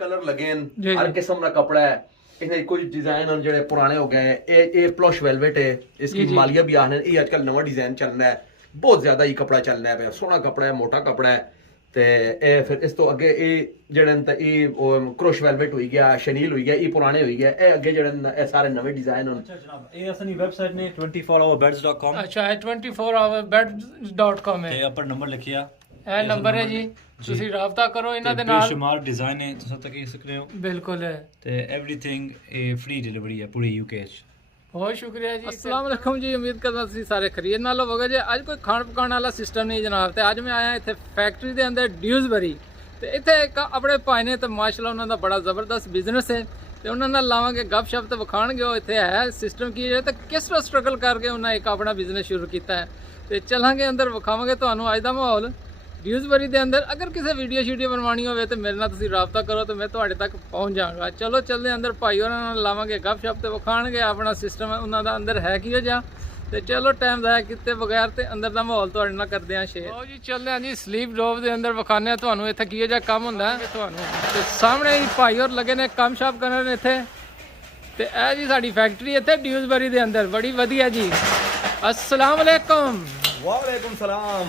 Colour लगे हर किस्म का कपड़ा है इन्हें कुछ डिजाइन जो पुराने हो गए हैं ये प्लश वेलवेट है इसकी मालिया भी आने ये आजकल नवा डिजाइन चल रहा है बहुत ज्यादा ही कपड़ा चल रहा है सोहना कपड़ा है मोटा कपड़ा है ते ए फिर इस तो अगे ये जेड़े ये क्रोश वेलवेट हुई गया शनील हुई गया ये पुराने हुई गया ए अगे जेड़े ए सारे नवे डिजाइन हैं अच्छा जनाब ये असली वेबसाइट ने 24hourbeds.com अच्छा है 24hourbeds.com है ਤੇ ਉੱਪਰ ਨੰਬਰ ਲਿਖਿਆ ਇਹ ਨੰਬਰ ਹੈ ਜੀ ਤੁਸੀਂ ਰਾਬਤਾ ਕਰੋ ਇਹਨਾਂ ਦੇ ਨਾਲ ਬੇਸ਼ੁਮਾਰ ਡਿਜ਼ਾਈਨ ਹੈ ਤੁਸੀਂ ਤੱਕ ਦੇਖ ਸਕਦੇ ਹੋ ਬਿਲਕੁਲ ਹੈ ਤੇ एवरीथिंग ਇਹ ਫ੍ਰੀ ਡਿਲੀਵਰੀ ਹੈ ਪੂਰੀ ਯੂਕੇ ਚ बहुत शुक्रिया जी अस्सलाम वालेकुम जी उम्मीद करदा तुसीं सारे खरीदण वाले होवोगे जी अज कोई खाण पकाने वाला सिस्टम नहीं जनाब ते अज मैं आया इत्थे फैक्ट्री दे अंदर ड्यूसबरी ते इत्थे एक अपने भाई ने ते माशाल्लाह उन्हां दा बड़ा ज़बरदस्त बिजनेस है ते उन्हां नाल लावांगे गपशप ते विखाणगे ओह इत्थे है सिस्टम की है ते किस तरह स्ट्रगल करके उन्हां एक अपना बिजनेस शुरू कीता है ते चलांगे अंदर विखावांगे तुहानूं अज दा माहौल ड्यूसबरी दे अंदर अगर किसी वीडियो शीडियो बनवानी होवे तो मेरे नाल तुसीं राबता करो तो मैं तुहाडे तक पहुँच जाऊँगा चलो चलते अंदर भाई होरां नाल लावांगे गपशप ते विखाणगे अपना सिस्टम उन्हां दा अंदर है किहो जिहा ते चलो टाइम ज़ाया कीते बगैर ते अंदर दा माहौल तुहाडे नाल करदे आं शेयर आओ जी चलदे आं जी स्लीप ड्रॉप दे अंदर विखाने तुहानूं इत्थे किहो जिहा काम हुंदा है तुहानूं ते सामने ही भाई होर लगे ने काम शाप करन इत्थे ते ਇਹ जी साडी फैक्ट्री इत्थे ड्यूसबरी दे अंदर बड़ी वधिया जी अस्सलाम वालेकुम वालेकुम सलाम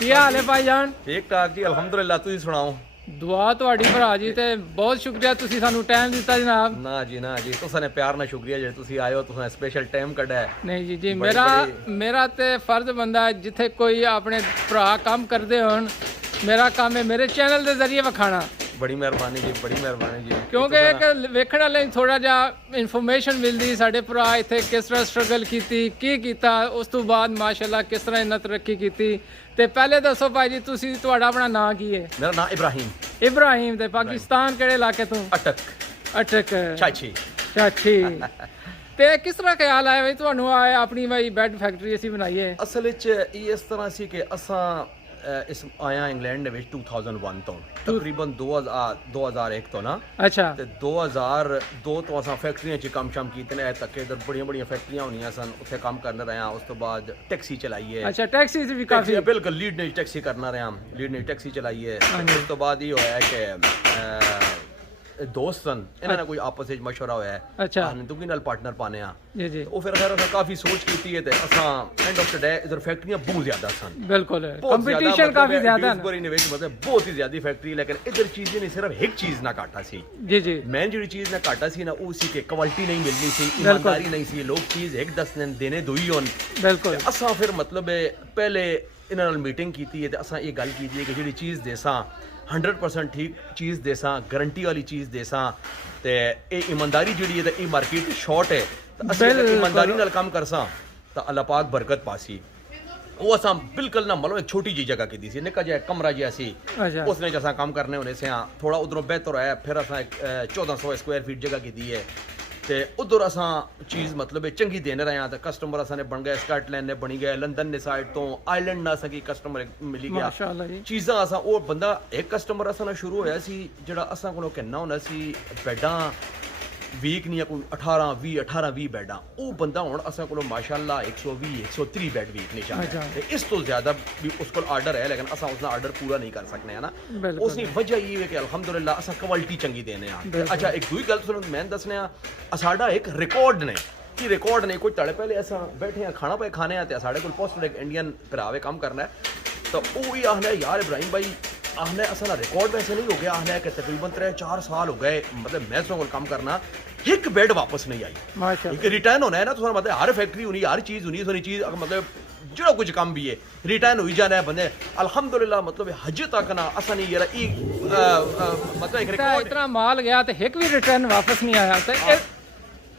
ਕੀ ਹਾਲ ਹੈ ਭਾਈ ਜਾਨ ठीक ठाक जी अल्हम्दुलिल्लाह ਤੁਸੀਂ ਸੁਣਾਓ ਦੁਆ ਤੁਹਾਡੀ ਭਰਾ ਜੀ ਤੇ ਬਹੁਤ ਸ਼ੁਕਰੀਆ ਤੁਸੀਂ ਸਾਨੂੰ ਟਾਈਮ ਦਿੱਤਾ ਜਨਾਬ ਨਾ ਜੀ ਤੁਸੀਂ ਨੇ ਪਿਆਰ ਨਾਲ ਸ਼ੁਕਰੀਆ ਜੇ ਤੁਸੀਂ ਆਏ ਹੋ ਤੁਸੀਂ ਸਪੈਸ਼ਲ ਟਾਈਮ ਕੱਢਿਆ ਹੈ ਨਹੀਂ ਜੀ ਜੀ ਮੇਰਾ ਤੇ ਫਰਜ਼ ਬੰਦਾ ਹੈ ਜਿੱਥੇ ਕੋਈ ਆਪਣੇ ਭਰਾ ਕੰਮ ਕਰਦੇ ਹੋਣ ਮੇਰਾ ਕੰਮ ਹੈ ਮੇਰੇ ਚੈਨਲ ਦੇ ਜ਼ਰੀਏ ਵਿਖਾਣਾ ਬੜੀ ਮਿਹਰਬਾਨੀ ਜੀ ਕਿਉਂਕਿ ਇੱਕ ਵੇਖਣ ਵਾਲੇ ਥੋੜਾ ਜਿਹਾ ਇਨਫੋਰਮੇਸ਼ਨ ਮਿਲਦੀ ਸਾਡੇ ਭਰਾ ਇੱਥੇ ਕਿਸ ਤਰ੍ਹਾਂ ਸਟਰਗਲ ਕੀਤੀ ਕੀ ਕੀਤਾ ਉਸ ਤੋਂ ਬਾਅਦ ਮਾਸ਼ਾਅੱਲਾ ਕਿਸ ਤਰ੍ਹਾਂ ਇਹਨਾਂ ਤਰੱਕੀ ਕੀਤੀ ਤੇ ਪਹਿਲੇ ਦੱਸੋ ਭਾਈ ਜੀ ਤੁਸੀਂ ਤੁਹਾਡਾ ਆਪਣਾ ਨਾਂ ਕੀ ਹੈ ਮੇਰਾ ਨਾਮ ਇਬਰਾਹੀਮ ਤੇ ਪਾਕਿਸਤਾਨ ਕਿਹੜੇ ਇਲਾਕੇ ਤੋਂ ਅਟਕ ਚਾਚੀ ਤੇ ਕਿਸ ਤਰ੍ਹਾਂ ਖਿਆਲ ਆਇਆ ਬਈ ਤੁਹਾਨੂੰ ਆਏ ਆਪਣੀ ਬਈ ਬੈੱਡ ਫੈਕਟਰੀ ਅਸੀਂ ਬਣਾਈ ਹੈ ਅਸਲ ਵਿੱਚ ਇਹ ਇਸ ਤਰ੍ਹਾਂ ਸੀ ਕਿ ਅਸਾਂ ਇਸ ਆਇਆ ਇੰਗਲੈਂਡ ਦੇ ਵਿੱਚ 2001 ਤੋਂ ਤਕਰੀਬਨ 2001 ਤੋਂ ਨਾ ਅੱਛਾ ਤੇ 2002 ਤੋਂ ਅਸਾਂ ਫੈਕਟਰੀਆਂ 'ਚ ਕੰਮ ਕੀਤੇ ਨੇ ਤੱਕ ਇਧਰ ਬੜੀਆਂ ਫੈਕਟਰੀਆਂ ਹੋਣੀਆਂ ਸਨ ਉੱਥੇ ਕੰਮ ਕਰਨ ਰਹੇ ਹਾਂ ਉਸ ਤੋਂ ਬਾਅਦ ਟੈਕਸੀ ਚਲਾਈ ਹੈ ਅੱਛਾ ਟੈਕਸੀ ਵੀ ਕਾਫੀ ਬਿਲਕੁਲ ਲੀਡ ਨੇ ਟੈਕਸੀ ਕਰਨਾ ਰਿਹਾ ਲੀਡ ਨੇ ਟੈਕਸੀ ਚਲਾਈ ਹੈ ਉਸ ਤੋਂ ਬਾਅਦ ਇਹ ਹੋਇਆ ਕਿ ਦੋਸਤ ਸਨ ਇਹਨਾਂ ਨਾਲ ਕੋਈ ਆਪਸ ਵਿੱਚ ਮਸ਼ਵਰਾ ਹੋਇਆ ਹੈ ਅੱਛਾ ਦੁੱਗੀ ਨਾਲ ਪਾਰਟਨਰ ਪਾਣੇ ਆ ਜੀ ਉਹ ਫਿਰ ਖੈਰ ਅਸਾਂ ਕਾਫੀ ਸੋਚ ਕੀਤੀ ਹੈ ਤੇ ਅਸਾਂ ਐਂਡ ਆਫ ਦ ਡੇ ਇਧਰ ਫੈਕਟਰੀਆਂ ਬਹੁਤ ਜ਼ਿਆਦਾ ਸਨ ਬਿਲਕੁਲ ਕੰਪੀਟੀਸ਼ਨ ਕਾਫੀ ਜ਼ਿਆਦਾ ਹੈ ਬੜੀ ਨੇ ਵਿੱਚ ਮਤਲਬ ਬਹੁਤ ਹੀ ਜ਼ਿਆਦਾ ਫੈਕਟਰੀ ਲੇਕਿਨ ਇਧਰ ਚੀਜ਼ ਨਹੀਂ ਸਿਰਫ ਇੱਕ ਚੀਜ਼ ਨਾ ਘਾਟਾ ਸੀ ਜੀ ਮੈਂ ਜਿਹੜੀ ਚੀਜ਼ ਨਾ ਘਾਟਾ ਸੀ ਨਾ ਉਹ ਸੀ ਕਿ ਕੁਆਲਿਟੀ ਨਹੀਂ ਮਿਲਣੀ ਸੀ ਇਮਾਨਦਾਰੀ ਨਹੀਂ ਸੀ ਲੋਕ ਚੀਜ਼ ਇੱਕ ਦੱਸਣ ਦੇਣੇ ਦੋ ਹੀ ਹੋਣ ਬਿਲਕੁਲ ਅਸਾਂ ਫਿਰ ਮਤਲਬ ਪਹਿਲੇ ਇਹਨਾਂ ਨਾਲ ਮੀਟਿੰਗ ਕੀਤੀ ਹੈ ਤੇ ਅਸਾਂ ਇਹ ਗੱਲ ਕੀਤੀ ਹੈ ਕਿ ਜਿਹੜੀ ਚੀਜ਼ ਦੇਸਾਂ 100% ਠੀਕ ਚੀਜ਼ ਦੇਸਾਂ ਗਾਰੰਟੀ ਵਾਲੀ ਚੀਜ਼ ਦੇਸਾਂ ਤੇ ਇਹ ਇਮਾਨਦਾਰੀ ਜਿਹੜੀ ਹੈ ਤੇ ਇਹ ਮਾਰਕੀਟ ਸ਼ਾਰਟ ਹੈ ਤਾਂ ਅਸੀਂ ਇਮਾਨਦਾਰੀ ਨਾਲ ਕੰਮ ਕਰਸਾਂ ਤਾਂ ਅੱਲਾਹ ਪਾਕ ਬਰਕਤ ਪਾਸੀ ਉਹ ਅਸਾਂ ਬਿਲਕੁਲ ਨਾ ਮਤਲਬ ਇੱਕ ਛੋਟੀ ਜਿਹੀ ਜਗ੍ਹਾ ਕੀਤੀ ਸੀ ਨਿੱਕਾ ਜਿਹਾ ਕਮਰਾ ਜਿਹਾ ਸੀ ਉਸ ਨੇ ਅਸਾਂ ਕੰਮ ਕਰਨੇ ਹੋਣੇ ਸੀ ਥੋੜਾ ਉਧਰੋਂ ਬਿਹਤਰ ਹੋਇਆ ਫਿਰ ਅਸਾਂ 1400 ਸਕੁਆਇਰ ਫੀਟ ਜਗ੍ਹਾ ਕੀਤੀ ਹੈ ਤੇ ਉਧਰ ਅਸਾਂ ਚੀਜ਼ ਮਤਲਬ ਚੰਗੀ ਦੇਣ ਰਹੇ ਹਾਂ ਤਾਂ ਕਸਟਮਰ ਅਸਾਂ ਨੇ ਬਣ ਗਏ ਸਕਾਟਲੈਂਡ ਨੇ ਬਣੀ ਗਏ ਲੰਡਨ ਨੇ ਸਾਈਡ ਤੋਂ ਆਇਰਲੈਂਡ ਨਾਲ ਸਕੀ ਕਸਟਮਰ ਮਿਲੀ ਗਿਆ ਮਾਸ਼ਾਅੱਲਾ ਜੀ ਚੀਜ਼ਾਂ ਅਸਾਂ ਉਹ ਬੰਦਾ ਇੱਕ ਕਸਟਮਰ ਅਸਾਂ ਨਾਲ ਸ਼ੁਰੂ ਹੋਇਆ ਸੀ ਜਿਹੜਾ ਅਸਾਂ ਕੋਲੋਂ ਕਿੰਨਾ ਹੁੰਦਾ ਸੀ ਬੈਡਾਂ ਵੀਕ ਨਹੀਂ ਕੋਈ 18-20 ਬੈਡਾਂ ਉਹ ਬੰਦਾ ਹੁਣ ਅਸਾਂ ਕੋਲੋਂ ਮਾਸ਼ਾਅੱਲਾ 120-130 ਬੈਡ ਵੀਕ ਨਹੀਂ ਚਾਹੀਦਾ ਤੇ ਇਸ ਤੋਂ ਜ਼ਿਆਦਾ ਵੀ ਉਸ ਕੋਲ ਆਰਡਰ ਹੈ ਲੇਕਿਨ ਅਸਾਂ ਉਸ ਦਾ ਆਰਡਰ ਪੂਰਾ ਨਹੀਂ ਕਰ ਸਕਨੇ ਹੈ ਨਾ ਉਸ ਦੀ ਵਜ੍ਹਾ ਇਹ ਹੈ ਕਿ ਅਲਹਮਦੁਲਿਲਾ ਅਸਾਂ ਕੁਆਲਿਟੀ ਚੰਗੀ ਦੇਨੇ ਆ ਅੱਛਾ ਇੱਕ ਦੂਜੀ ਗੱਲ ਤੁਹਾਨੂੰ ਮੈਂ ਦੱਸਨੇ ਆ ਸਾਡਾ ਇੱਕ ਰਿਕਾਰਡ ਨੇ ਕੀ ਰਿਕਾਰਡ ਨੇ ਕੋਈ ਤੜੇ ਪਹਿਲੇ ਅਸਾਂ ਬੈਠੇ ਆ ਖਾਣਾ ਪਏ ਖਾਣੇ ਆ ਤੇ ਸਾਡੇ ਕੋਲ ਪੋਸਟਡ ਇੱਕ ਇੰਡੀਅਨ ਭਰਾਵੇ ਕੰਮ ਕਰਨਾ ਹੈ ਤਾਂ ਉਹ ਹੀ ਆਖਦਾ ਯਾਰ ਇਬਰਾਹੀਮ ਭਾਈ आहने असल रिकॉर्ड वैसे नहीं हो गया आहने कि तकरीबन 3-4 साल हो गए मतलब मैं तो काम करना एक बेड वापस नहीं आई एक रिटर्न होना है ना तो मतलब हर फैक्ट्री होनी हर चीज़ होनी सोनी चीज़ मतलब जो कुछ काम भी है रिटर्न हो जाना है बंदे अल्हम्दुलिल्लाह मतलब हज तक ना असा नहीं यार मतलब एक रिकॉर्ड इतना माल गया तो एक भी रिटर्न वापस नहीं आया तो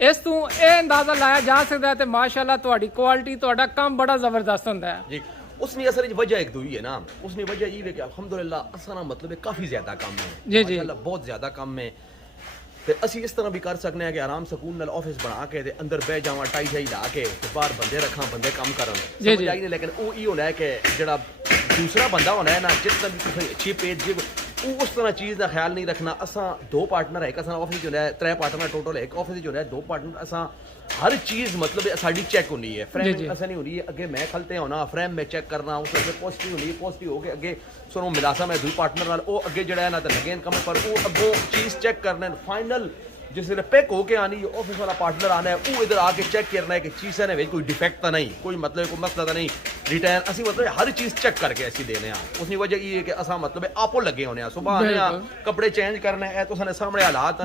इस तू ये अंदाजा लाया जा सकता है तो माशाअल्लाह तुम्हारी क्वालिटी तुम्हारा काम बड़ा जबरदस्त होता है जी उसने असल वजह एक दो ही है ना उसने वजह ये है कि अल्हम्दुलिल्लाह असाना मतलब काफ़ी ज़्यादा काम है माशाअल्लाह बहुत ज़्यादा काम है तो असी इस तरह भी कर सकते हैं कि आराम सकून नाल ऑफिस बना के ते अंदर बह जावा टाई शाई ला के ते बाहर बंदे रखा बंदे काम करन समझ आई नहीं लेकिन वो ये होना है कि जड़ा दूसरा बंदा होना है ना जितना भी तुम अच्छी पेज ਉਹ ਉਸ ਤਰ੍ਹਾਂ ਚੀਜ਼ ਦਾ ਖਿਆਲ ਨਹੀਂ ਰੱਖਣਾ ਅਸਾਂ 2 ਪਾਰਟਨਰ ਹੈ ਇੱਕ ਅਸਾਂ ਆਫਿਸ 'ਚ ਹੁੰਦਾ 3 ਪਾਰਟਨਰ ਟੋਟਲ ਇੱਕ ਆਫਿਸ 'ਚ ਹੁੰਦਾ 2 ਪਾर्टनर असा हर चीज़ मतलब साड़ी चेक होनी है फ्रेम ऐसा नहीं हो रही है अगे मैं खलते होना फ्रेम में चेक करना उस अगे पॉजिटिव होनी है पॉजिटिव हो के अगे सुनो मिलासा मैं 2 पार्टनर नाल वो अगे जड़ा है ना तो लगे कम पर वो अगों चीज़ चेक करना फाइनल जिसले पैक होके आनी ऑफिस वाला पार्टनर आना है वो इधर आके चेक करना है कि चीज़ है कोई डिफेक्ट तो नहीं कोई मतलब कोई मसला तो नहीं रिटर्न असी मतलब हर चीज़ चेक करके ऐसी देने उसकी वजह ये है कि असा मतलब आपो लगे होने सुबह आने कपड़े चेंज करने है तो सामने हालात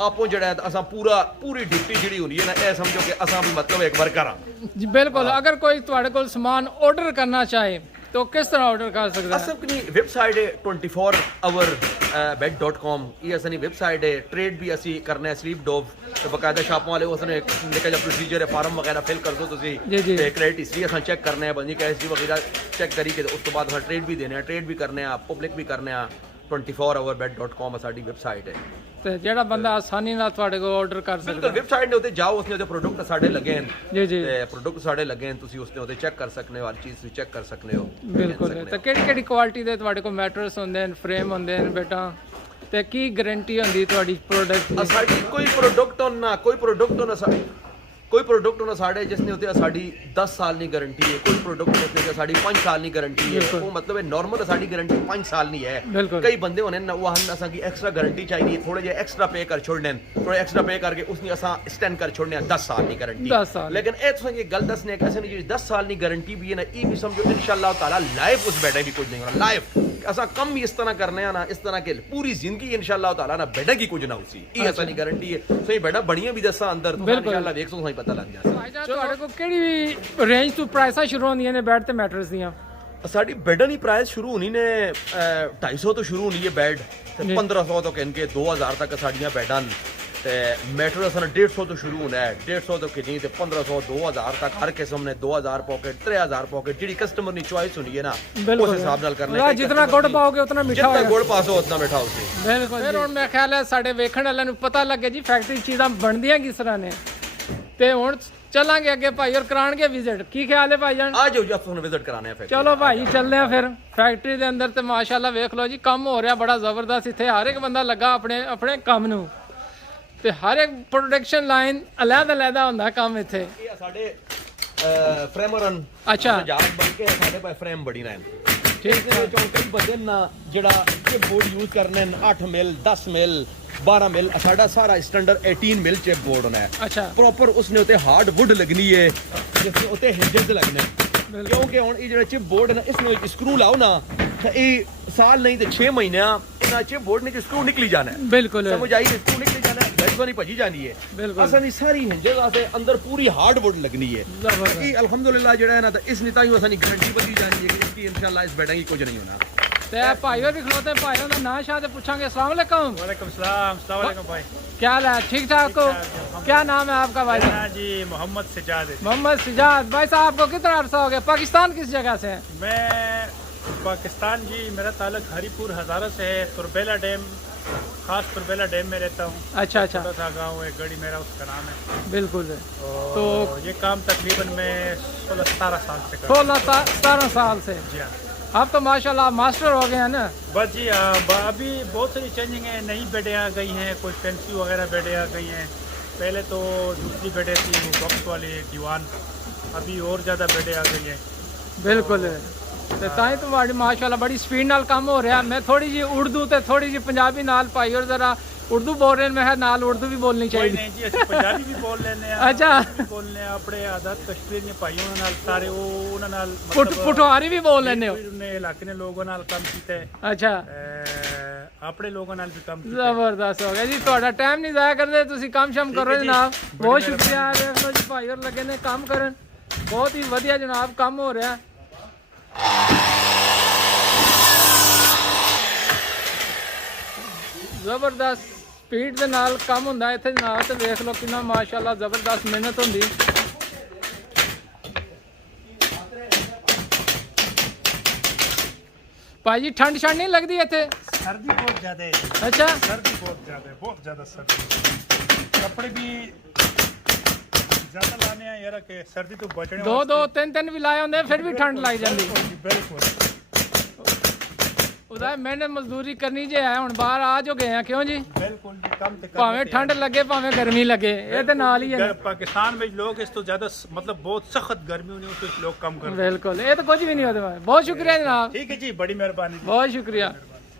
आपो जड़ा है असा पूरी ड्यूटी जी होनी है ना यह समझो कि असा भी मतलब एक वर्कर हाँ जी बिल्कुल अगर कोई तुहाडे कोल सामान ऑर्डर करना चाहे तो किस तरह ऑर्डर कर सकता है असली वेबसाइट है 24hourbed.com ये असली वेबसाइट है ट्रेड भी असी करने स्लीप डॉव तो बकायदा शॉपों वाले उसने निकल जा प्रोसीजर है फार्म वगैरह फिल कर दो तुसी क्रेडिट हिस्ट्री असा चेक करने हैं बंदी कैश वगैरह चेक करी के उस तो बाद असा ट्रेड भी देने हैं ट्रेड भी करने हैं पब्लिक भी करने हैं 24hourbed.com साडी वेबसाइट है ਤੇ ਜਿਹੜਾ ਬੰਦਾ ਆਸਾਨੀ ਨਾਲ ਤੁਹਾਡੇ ਕੋਲ ਆਰਡਰ ਕਰ ਸਕਦਾ ਬਿਲਕੁਲ ਵੈਬਸਾਈਟ ਦੇ ਉੱਤੇ ਜਾਓ ਉਸਨੇ ਉਹਦੇ ਪ੍ਰੋਡਕਟ ਸਾਡੇ ਲੱਗੇ ਹਨ ਜੀ ਜੀ ਤੇ ਪ੍ਰੋਡਕਟ ਸਾਡੇ ਲੱਗੇ ਹਨ ਤੁਸੀਂ ਉਸਨੇ ਉਹਦੇ ਚੈੱਕ ਕਰ ਸਕਦੇ ਹੋ ਹਰ ਚੀਜ਼ ਵੀ ਚੈੱਕ ਕਰ ਸਕਦੇ ਹੋ ਬਿਲਕੁਲ ਤੇ ਕਿਹੜੀ ਕੁਆਲਿਟੀ ਦੇ ਤੁਹਾਡੇ ਕੋਲ ਮੈਟਰਸ ਹੁੰਦੇ ਨੇ ਫਰੇਮ ਹੁੰਦੇ ਨੇ ਬੇਟਾ ਤੇ ਕੀ ਗਾਰੰਟੀ ਹੁੰਦੀ ਤੁਹਾਡੀ ਪ੍ਰੋਡਕਟ ਦੀ ਸਾਡੀ ਕੋਈ ਪ੍ਰੋਡਕਟ ਹੋਣਾ कोई प्रोडक्ट होना साढ़े जिसने होते साड़ी 10 साल की गारंटी है कोई प्रोडक्ट होते साड़ी 5 साल की गारंटी है वो मतलब नॉर्मल साड़ी गारंटी 5 साल नहीं है कई बंदे होने ना वो हम असा की एक्स्ट्रा गारंटी चाहिए थोड़े जे एक्स्ट्रा पे कर छोड़ने थोड़े एक्स्ट्रा पे करके उसने असा स्टैंड कर छोड़ने 10 साल की गारंटी लेकिन ए तुसें ये गल दसने कि ऐसे नहीं 10 साल की गारंटी भी है ना ये भी समझो इंशाल्लाह ताला लाइफ उस बैठे भी कुछ नहीं होना लाइफ असा कम भी इस तरह करने ना इस तरह के पूरी जिंदगी इंशाल्लाह ताला ना बैठे की कुछ ना उसी ये ऐसा नहीं गारंटी है सही बैठा बढ़िया भी दसा अंदर तो इंशाल्लाह देख सो सही पता लग जाए ਤੁਹਾਡੇ ਕੋਲ ਕਿਹੜੀ ਰੇਂਜ ਤੋਂ ਪ੍ਰਾਈਸਾਂ ਸ਼ੁਰੂ ਹੁੰਦੀਆਂ ਨੇ ਬੈੱਡ ਤੇ ਮੈਟਰਸ ਦੀਆਂ ਸਾਡੀ ਬੈਡਾਂ ਦੀ ਪ੍ਰਾਈਸ ਸ਼ੁਰੂ ਹੋਣੀ ਨੇ 250 ਤੋਂ ਸ਼ੁਰੂ ਹੋਣੀ ਹੈ ਬੈਡ ਤੇ 1500 ਤੋਂ ਕਹਿੰਕੇ 2000 ਤੱਕ ਸਾਡੀਆਂ ਬੈਡਾਂ ਤੇ ਮੈਟਰ ਅਸਾਂ 150 ਤੋਂ ਸ਼ੁਰੂ ਹੋਣਾ ਹੈ 150 ਤੋਂ ਕਿੰਨੀ ਤੇ 1500 2000 ਤੱਕ ਹਰ ਕਿਸਮ ਨੇ 2000 ਪਾਕਟ 3000 ਪਾਕਟ ਜਿਹੜੀ ਕਸਟਮਰ ਦੀ ਚੁਆਇਸ ਹੋਣੀ ਹੈ ਨਾ ਉਸ ਹਿਸਾਬ ਨਾਲ ਕਰਨਾ ਹੈ ਜਿੰਨਾ ਗੁੜ ਪਾਓਗੇ ਉਤਨਾ ਮਿੱਠਾ ਹੋਏਗਾ ਜਿੰਨਾ ਗੁੜ ਪਾਸੋ ਉਤਨਾ ਮਿੱਠਾ ਹੋਊਗੀ ਬਿਲਕੁਲ ਫਿਰ ਹੁਣ ਮੈਂ ਖਿਆਲ ਹੈ ਸਾਡੇ ਵੇਖਣ ਵਾਲਿਆਂ ਨੂੰ ਪਤਾ ਲੱਗੇ ਜੀ ਫੈਕਟਰੀ ਚੀਜ਼ਾਂ ਬਣਦੀਆਂ ਕਿਸ ਤਰ੍ਹਾਂ ਨੇ ਤੇ ਹੁਣ चलांगे अगे भाई और कराएंगे विजिट की ख्याल है भाई जान आ जाओ जी तुहानू विजिट कराने हैं चलो भाई चलते हैं फिर फैक्ट्री दे अंदर ते माशाल्लाह वेख लो जी काम हो रहा बड़ा जबरदस्त इत्थे हर एक बंदा लगा अपने अपने काम नू ते हर एक प्रोडक्शन लाइन अलग-अलग हुंदा काम इत्थे ये साडे फ्रेमरन अच्छा जहाज बन के साडे पास फ्रेम बड़ी रहन ठीक है जो कई बंदे ना जेड़ा ये बोर्ड यूज करने 8 मिल 10 मिल 12 मिल साडा सारा स्टैंडर्ड 18 मिल चिप बोर्ड होना है अच्छा प्रॉपर उसने उते हार्ड वुड लगनी है जिसने उते हिंजेस लगने क्योंकि हुन ये जेड़ा चिप बोर्ड है ना इसमें एक स्क्रू लाओ ना तो ये साल नहीं तो 6 महीने इना चिप बोर्ड ने स्क्रू निकली जाना है बिल्कुल समझ आई स्क्रू निकली जाना है गैस नहीं भजी जानी है बिल्कुल असनी सारी हिंजेस आसे अंदर पूरी हार्ड वुड लगनी है बाकी अल्हम्दुलिल्लाह जेड़ा है ना तो इस निता ही असनी गारंटी बदी जानी है कि इसकी इंशाल्लाह इस बेटा की कुछ नहीं होना ते भाइयों भी खलोते भाइयों का नाम शायद पूछांगे अस्सलाम वालेकुम वालेकुम सलाम अस्सलाम वालेकुम भाई क्या हाल है ठीक ठाक हो क्या नाम है आपका भाई मेरा जी मोहम्मद सिजाद है मोहम्मद सिजाद भाई साहब आपको कितना अरसा हो गया पाकिस्तान किस जगह से है मैं पाकिस्तान जी मेरा ताल्लुक हरीपुर हज़ारा से है तुरबेला डैम खास तुरबेला डैम में रहता हूँ अच्छा अच्छा छोटा सा गाँव है गढ़ी मेरा उसका नाम है बिल्कुल और तो ये काम तकरीबन मैं 16-17 साल से कर 16-17 साल से जी हाँ आप तो माशाल्लाह मास्टर हो गए हैं ना बस जी हाँ अभी बहुत सारी चेंजिंग है नई बेडें आ गई हैं कोई फैंसी वगैरह बेडें आ गई हैं पहले तो दूसरी बेडें थी वो बॉक्स वाली दीवान अभी और ज़्यादा बेडें आ गई हैं बिल्कुल ते ताई तुम्हारी माशाल्लाह बड़ी स्पीड नाल काम हो रहा मैं थोड़ी जी उर्दू ते थोड़ी जी पंजाबी नाल पाई और जरा उर्दू बोल रहे हैं मैं नाल उर्दू भी बोलनी चाहिए नहीं जी ਅਸੀਂ ਪੰਜਾਬੀ ਵੀ ਬੋਲ ਲੈਂਦੇ ਆ अच्छा ਬੋਲਨੇ ਆ ਆਪਣੇ ਆਜ਼ਾਦ ਕਸ਼ਮੀਰ ਦੇ ਭਾਈਆਂ ਨਾਲ ਸਾਰੇ ਉਹ ਉਹਨਾਂ ਨਾਲ पुठवारी भी बोल लेने हो ਉਹਨੇ ਇਲਾਕੇ ਦੇ ਲੋਕਾਂ ਨਾਲ ਕੰਮ ਕੀਤਾ ਹੈ अच्छा ਆਪਣੇ ਲੋਕਾਂ ਨਾਲ ਵੀ ਕੰਮ ਕੀਤਾ ਜ਼ਬਰਦਸਤ ਹੋ ਗਿਆ ਜੀ ਤੁਹਾਡਾ ਟਾਈਮ ਨਹੀਂ ਜ਼ਾਇਆ ਕਰਦੇ ਤੁਸੀਂ ਕੰਮ ਸ਼ਮ ਕਰੋ ਜਨਾਬ ਬਹੁਤ ਸ਼ੁਕਰੀਆ ਵੇਖ ਲਓ ਜੀ ਭਾਈ ਹੋਰ ਲੱਗੇ ਨੇ ਕੰਮ ਕਰਨ ਬਹੁਤ ਹੀ ਵਧੀਆ ਜਨਾਬ ਕੰਮ ਹੋ ਰਿਹਾ ਜ਼ਬਰਦਸਤ स्पीड ਦੇ ਨਾਲ ਕੰਮ ਹੁੰਦਾ ਇੱਥੇ ਜਨਾਬ ਤੇ ਵੇਖ ਲਓ ਕਿੰਨਾ ਮਾਸ਼ਾਅੱਲਾ ਜ਼ਬਰਦਸਤ ਮਿਹਨਤ ਹੁੰਦੀ ਭਾਜੀ ਠੰਡ ਛੰਡ ਨਹੀਂ ਲੱਗਦੀ ਇੱਥੇ सर्दी बहुत ज़्यादा है अच्छा सर्दी बहुत ज़्यादा सर्दी कपड़े भी ज़्यादा लाने हैं यार कि सर्दी तो बचने ਦੋ ਤਿੰਨ ਵੀ ਲਾਏ ਹੁੰਦੇ ਫਿਰ ਵੀ ਠੰਡ ਲੱਗ ਜਾਂਦੀ बिल्कुल ਉਹਦਾ ਮਿਹਨਤ ਮਜ਼ਦੂਰੀ ਕਰਨੀ ਜੇ ਹੈ ਹੁਣ ਬਾਹਰ ਆ ਜੋ ਗਏ ਆ ਕਿਉਂ ਜੀ बिल्कुल जी, कम से कम ਭਾਵੇਂ ਠੰਡ ਲੱਗੇ ਭਾਵੇਂ ਗਰਮੀ ਲੱਗੇ ਇਹ ਤੇ ਨਾਲ ਹੀ ਹੈ पाकिस्तान में लोग इस तो ज्यादा मतलब बहुत सख्त गर्मी होने तो लोग कम कर ਬਿਲਕੁਲ ਇਹ ਤਾਂ ਕੁਝ ਵੀ ਨਹੀਂ ਉਹਦੇ ਬਾਰੇ ਬਹੁਤ ਸ਼ੁਕਰੀਆ ਜਨਾਬ ठीक है जी, बड़ी मेहरबानी जी। ਬਹੁਤ ਸ਼ੁਕਰੀਆ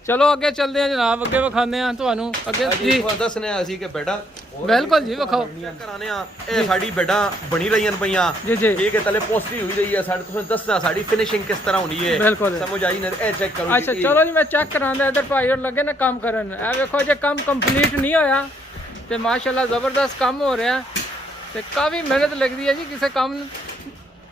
ਚਲੋ ਅੱਗੇ ਚੱਲਦੇ ਆ ਜਨਾਬ ਅੱਗੇ ਵਿਖਾਉਂਦੇ ਆ ਤੁਹਾਨੂੰ ਅੱਗੇ ਜੀ ਜੀ ਤੁਹਾਨੂੰ ਦੱਸਨੇ ਆ ਅਸੀਂ ਕਿ ਬੈਡਾਂ ਬਿਲਕੁਲ ਜੀ ਵਿਖਾਓ ਚੈੱਕ ਕਰਾਣੇ ਆ ਇਹ ਸਾਡੀ ਬੈਡਾਂ ਬਣੀ ਰਹੀਆਂ ਪਈਆਂ ਜੀ ਜੀ ਇਹ ਕਿ ਤਲੇ ਪੋਸਟਰੀ ਹੋਈ ਰਹੀ ਹੈ ਸਾਡੇ ਤੁਸੀਂ ਦੱਸਣਾ ਸਾਡੀ ਫਿਨਿਸ਼ਿੰਗ ਕਿਸ ਤਰ੍ਹਾਂ ਹੋਣੀ ਹੈ ਬਿਲਕੁਲ। ਸਮਝ ਆਈ ਨਾ ਇਹ ਚੈੱਕ ਕਰੋ ਅੱਛਾ ਚਲੋ ਜੀ ਮੈਂ ਚੈੱਕ ਕਰਾਂਦਾ ਇਧਰ ਭਾਈ ਹੋਰ ਲੱਗੇ ਨੇ ਕੰਮ ਕਰਨ ਇਹ ਵੇਖੋ ਜੇ ਕੰਮ ਕੰਪਲੀਟ ਨਹੀਂ ਹੋਇਆ ਤੇ ਮਾਸ਼ਾਅੱਲਾ ਜ਼ਬਰਦਸਤ ਕੰਮ ਹੋ ਰਿਹਾ ਤੇ ਕਾਫੀ ਮਿਹਨਤ ਲੱਗਦੀ ਹੈ ਜੀ ਕਿਸੇ ਕੰਮ ਨੂੰ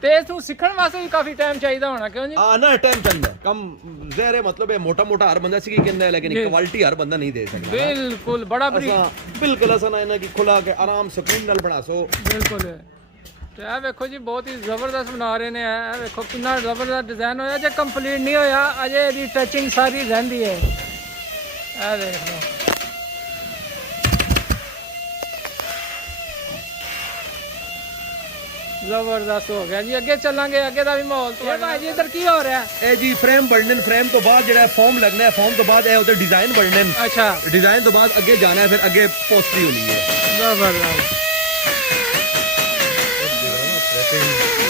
ਤੇ ਇਸ ਨੂੰ ਸਿੱਖਣ ਵਾਸਤੇ ਵੀ ਕਾਫੀ ਟਾਈਮ ਚਾਹੀਦਾ ਹੋਣਾ ਕਿਉਂ ਜੀ ਆ ਨਾ ਟਾਈਮ ਚੰਦਾ ਕਮ ਜ਼ਹਿਰ ਹੈ ਮਤਲਬ ਇਹ ਮੋਟਾ ਮੋਟਾ ਹਰ ਬੰਦਾ ਸੀ ਕਹਿੰਦਾ ਹੈ ਲੇਕਿਨ ਕੁਆਲਿਟੀ ਹਰ ਬੰਦਾ ਨਹੀਂ ਦੇ ਸਕਦਾ ਬਿਲਕੁਲ ਬੜਾ ਬਰੀਕ ਅਸਾਂ ਬਿਲਕੁਲ ਅਸਾਂ ਇਹਨਾਂ ਕੀ ਖੁਲਾ ਕੇ ਆਰਾਮ ਸਕੂਨ ਨਾਲ ਬਣਾ ਸੋ ਬਿਲਕੁਲ ਤੇ ਇਹ ਵੇਖੋ ਜੀ ਬਹੁਤ ਹੀ ਜ਼ਬਰਦਸਤ ਬਣਾ ਰਹੇ ਨੇ ਇਹ ਵੇਖੋ ਕਿੰਨਾ ਜ਼ਬਰਦਸਤ ਡਿਜ਼ਾਈਨ ਹੋਇਆ ਜੇ ਕੰਪਲੀਟ ਨਹੀਂ ਹੋਇਆ ਅਜੇ ਇਹਦੀ ਟੱਚਿੰਗ ਸਾਰੀ ਰਹਿੰਦੀ ਹੈ ਇਹ ਦੇਖ ਲਓ ਜ਼ਬਰਦਸਤ ਹੋ ਗਿਆ ਜੀ ਅੱਗੇ ਚੱਲਾਂਗੇ ਅੱਗੇ ਦਾ ਵੀ ਮਾਹੌਲ ਤੋਂ ਭਾਈ ਜੀ ਇੱਧਰ ਕੀ ਹੋ ਰਿਹਾ ਇਹ ਜੀ ਫਰੇਮ ਬਣਨ ਫਰੇਮ ਤੋਂ ਬਾਅਦ ਜਿਹੜਾ ਫਾਰਮ ਲੱਗਣਾ ਹੈ ਫਾਰਮ ਤੋਂ ਬਾਅਦ ਇਹ ਉਹਦੇ ਡਿਜ਼ਾਈਨ ਬਣਨ ਅੱਛਾ ਡਿਜ਼ਾਈਨ ਤੋਂ ਬਾਅਦ ਅੱਗੇ ਜਾਣਾ ਹੈ ਫਿਰ ਅੱਗੇ ਪੋਸਟਰੀ ਹੋਣੀ ਹੈ ਜ਼ਬਰਦਸਤ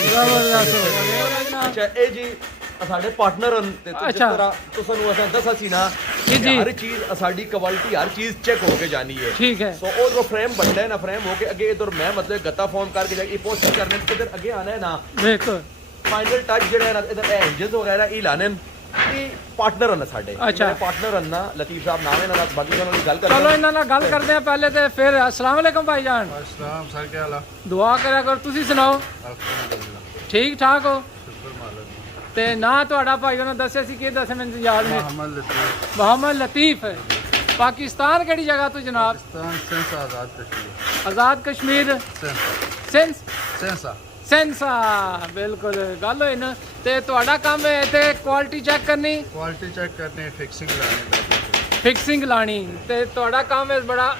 ਜ਼ਬਰਦਸਤ ਹੋ ਗਿਆ ਅੱਛਾ ਇਹ ਜੀ ਸਾਡੇ ਪਾਰਟਨਰ ਹਨ ਤੇ ਜਿਸ ਅੱਛਾ। ਤਰ੍ਹਾਂ ਤੁਹਾਨੂੰ ਅਸਾਂ ਦੱਸਿਆ ਸੀ ਨਾ ਜੀ, ਜੀ। ਹਰ ਚੀਜ਼ ਸਾਡੀ ਕੁਆਲਿਟੀ ਹਰ ਚੀਜ਼ ਚੈੱਕ ਹੋ ਕੇ ਜਾਣੀ ਹੈ ਠੀਕ ਹੈ ਸੋ ਉਹ ਜੋ ਫਰੇਮ ਬਣਦਾ ਹੈ ਨਾ ਫਰੇਮ ਹੋ ਕੇ ਅੱਗੇ ਇਧਰ ਮੈਂ ਮਤਲਬ ਗੱਤਾ ਫਾਰਮ ਕਰਕੇ ਜਾ ਕੇ ਪੋਸਟ ਕਰਨੇ ਤੇ ਇਧਰ ਅੱਗੇ ਆਣਾ ਹੈ ਨਾ ਦੇਖੋ ਫਾਈਨਲ ਟੱਚ ਜਿਹੜਾ ਹੈ ਨਾ ਇਧਰ ਇੰਜਨਸ ਵਗੈਰਾ ਇਹ ਲਾਣੇ ਨੇ ਇਹ ਪਾਰਟਨਰ ਹਨ ਸਾਡੇ ਅੱਛਾ। ਪਾਰਟਨਰ ਹਨ ਨਾ ਲਤੀਫ ਸਾਹਿਬ ਨਾਮ ਹੈ ਇਹਨਾਂ ਦਾ ਬਾਕੀ ਉਹਨਾਂ ਨਾਲ ਗੱਲ ਚਲੋ ਕਰਾਂਗੇ ਇਹਨਾਂ ਨਾਲ ਗੱਲ ਕਰਦੇ ਆ ਪਹਿਲੇ ਤੇ ਫਿਰ अस्सलाम वालेकुम भाईजान अस्सलाम सर, क्या हाल है? दुआ करा कर ਤੁਸੀਂ ਸੁਣਾਓ ਠੀਕ ਠਾਕ ਹੋ ਤੇ ਨਾ ਤੁਹਾਡਾ ਭਾਈ ਉਹਨਾਂ ਦੱਸਿਆ ਸੀ ਕਿ ਦੱਸਿਆ ਮੈਨੂੰ ਯਾਦ ਨਹੀਂ मोहम्मद लतीफ, ਮੁਹੰਮਦ ਲਤੀਫ ਪਾਕਿਸਤਾਨ ਕਿਹੜੀ ਜਗ੍ਹਾ ਤੋਂ ਜਨਾਬ सेंसा आजाद कश्मीर, ਆਜ਼ਾਦ ਕਸ਼ਮੀਰ सेंसा ਸੈਂਸ ਸੈਂਸਾ ਬਿਲਕੁਲ ਗੱਲ ਹੋਈ ਨਾ ਤੇ ਤੁਹਾਡਾ ਕੰਮ ਹੈ ਤੇ ਕੁਆਲਿਟੀ ਚੈੱਕ ਕਰਨੀ क्वालिटी चेक करने, फिक्सिंग लाने, ਫਿਕਸਿੰਗ ਲਾਣੀ ਤੇ ਤੁਹਾਡਾ ਕੰਮ ਹੈ ਬੜਾ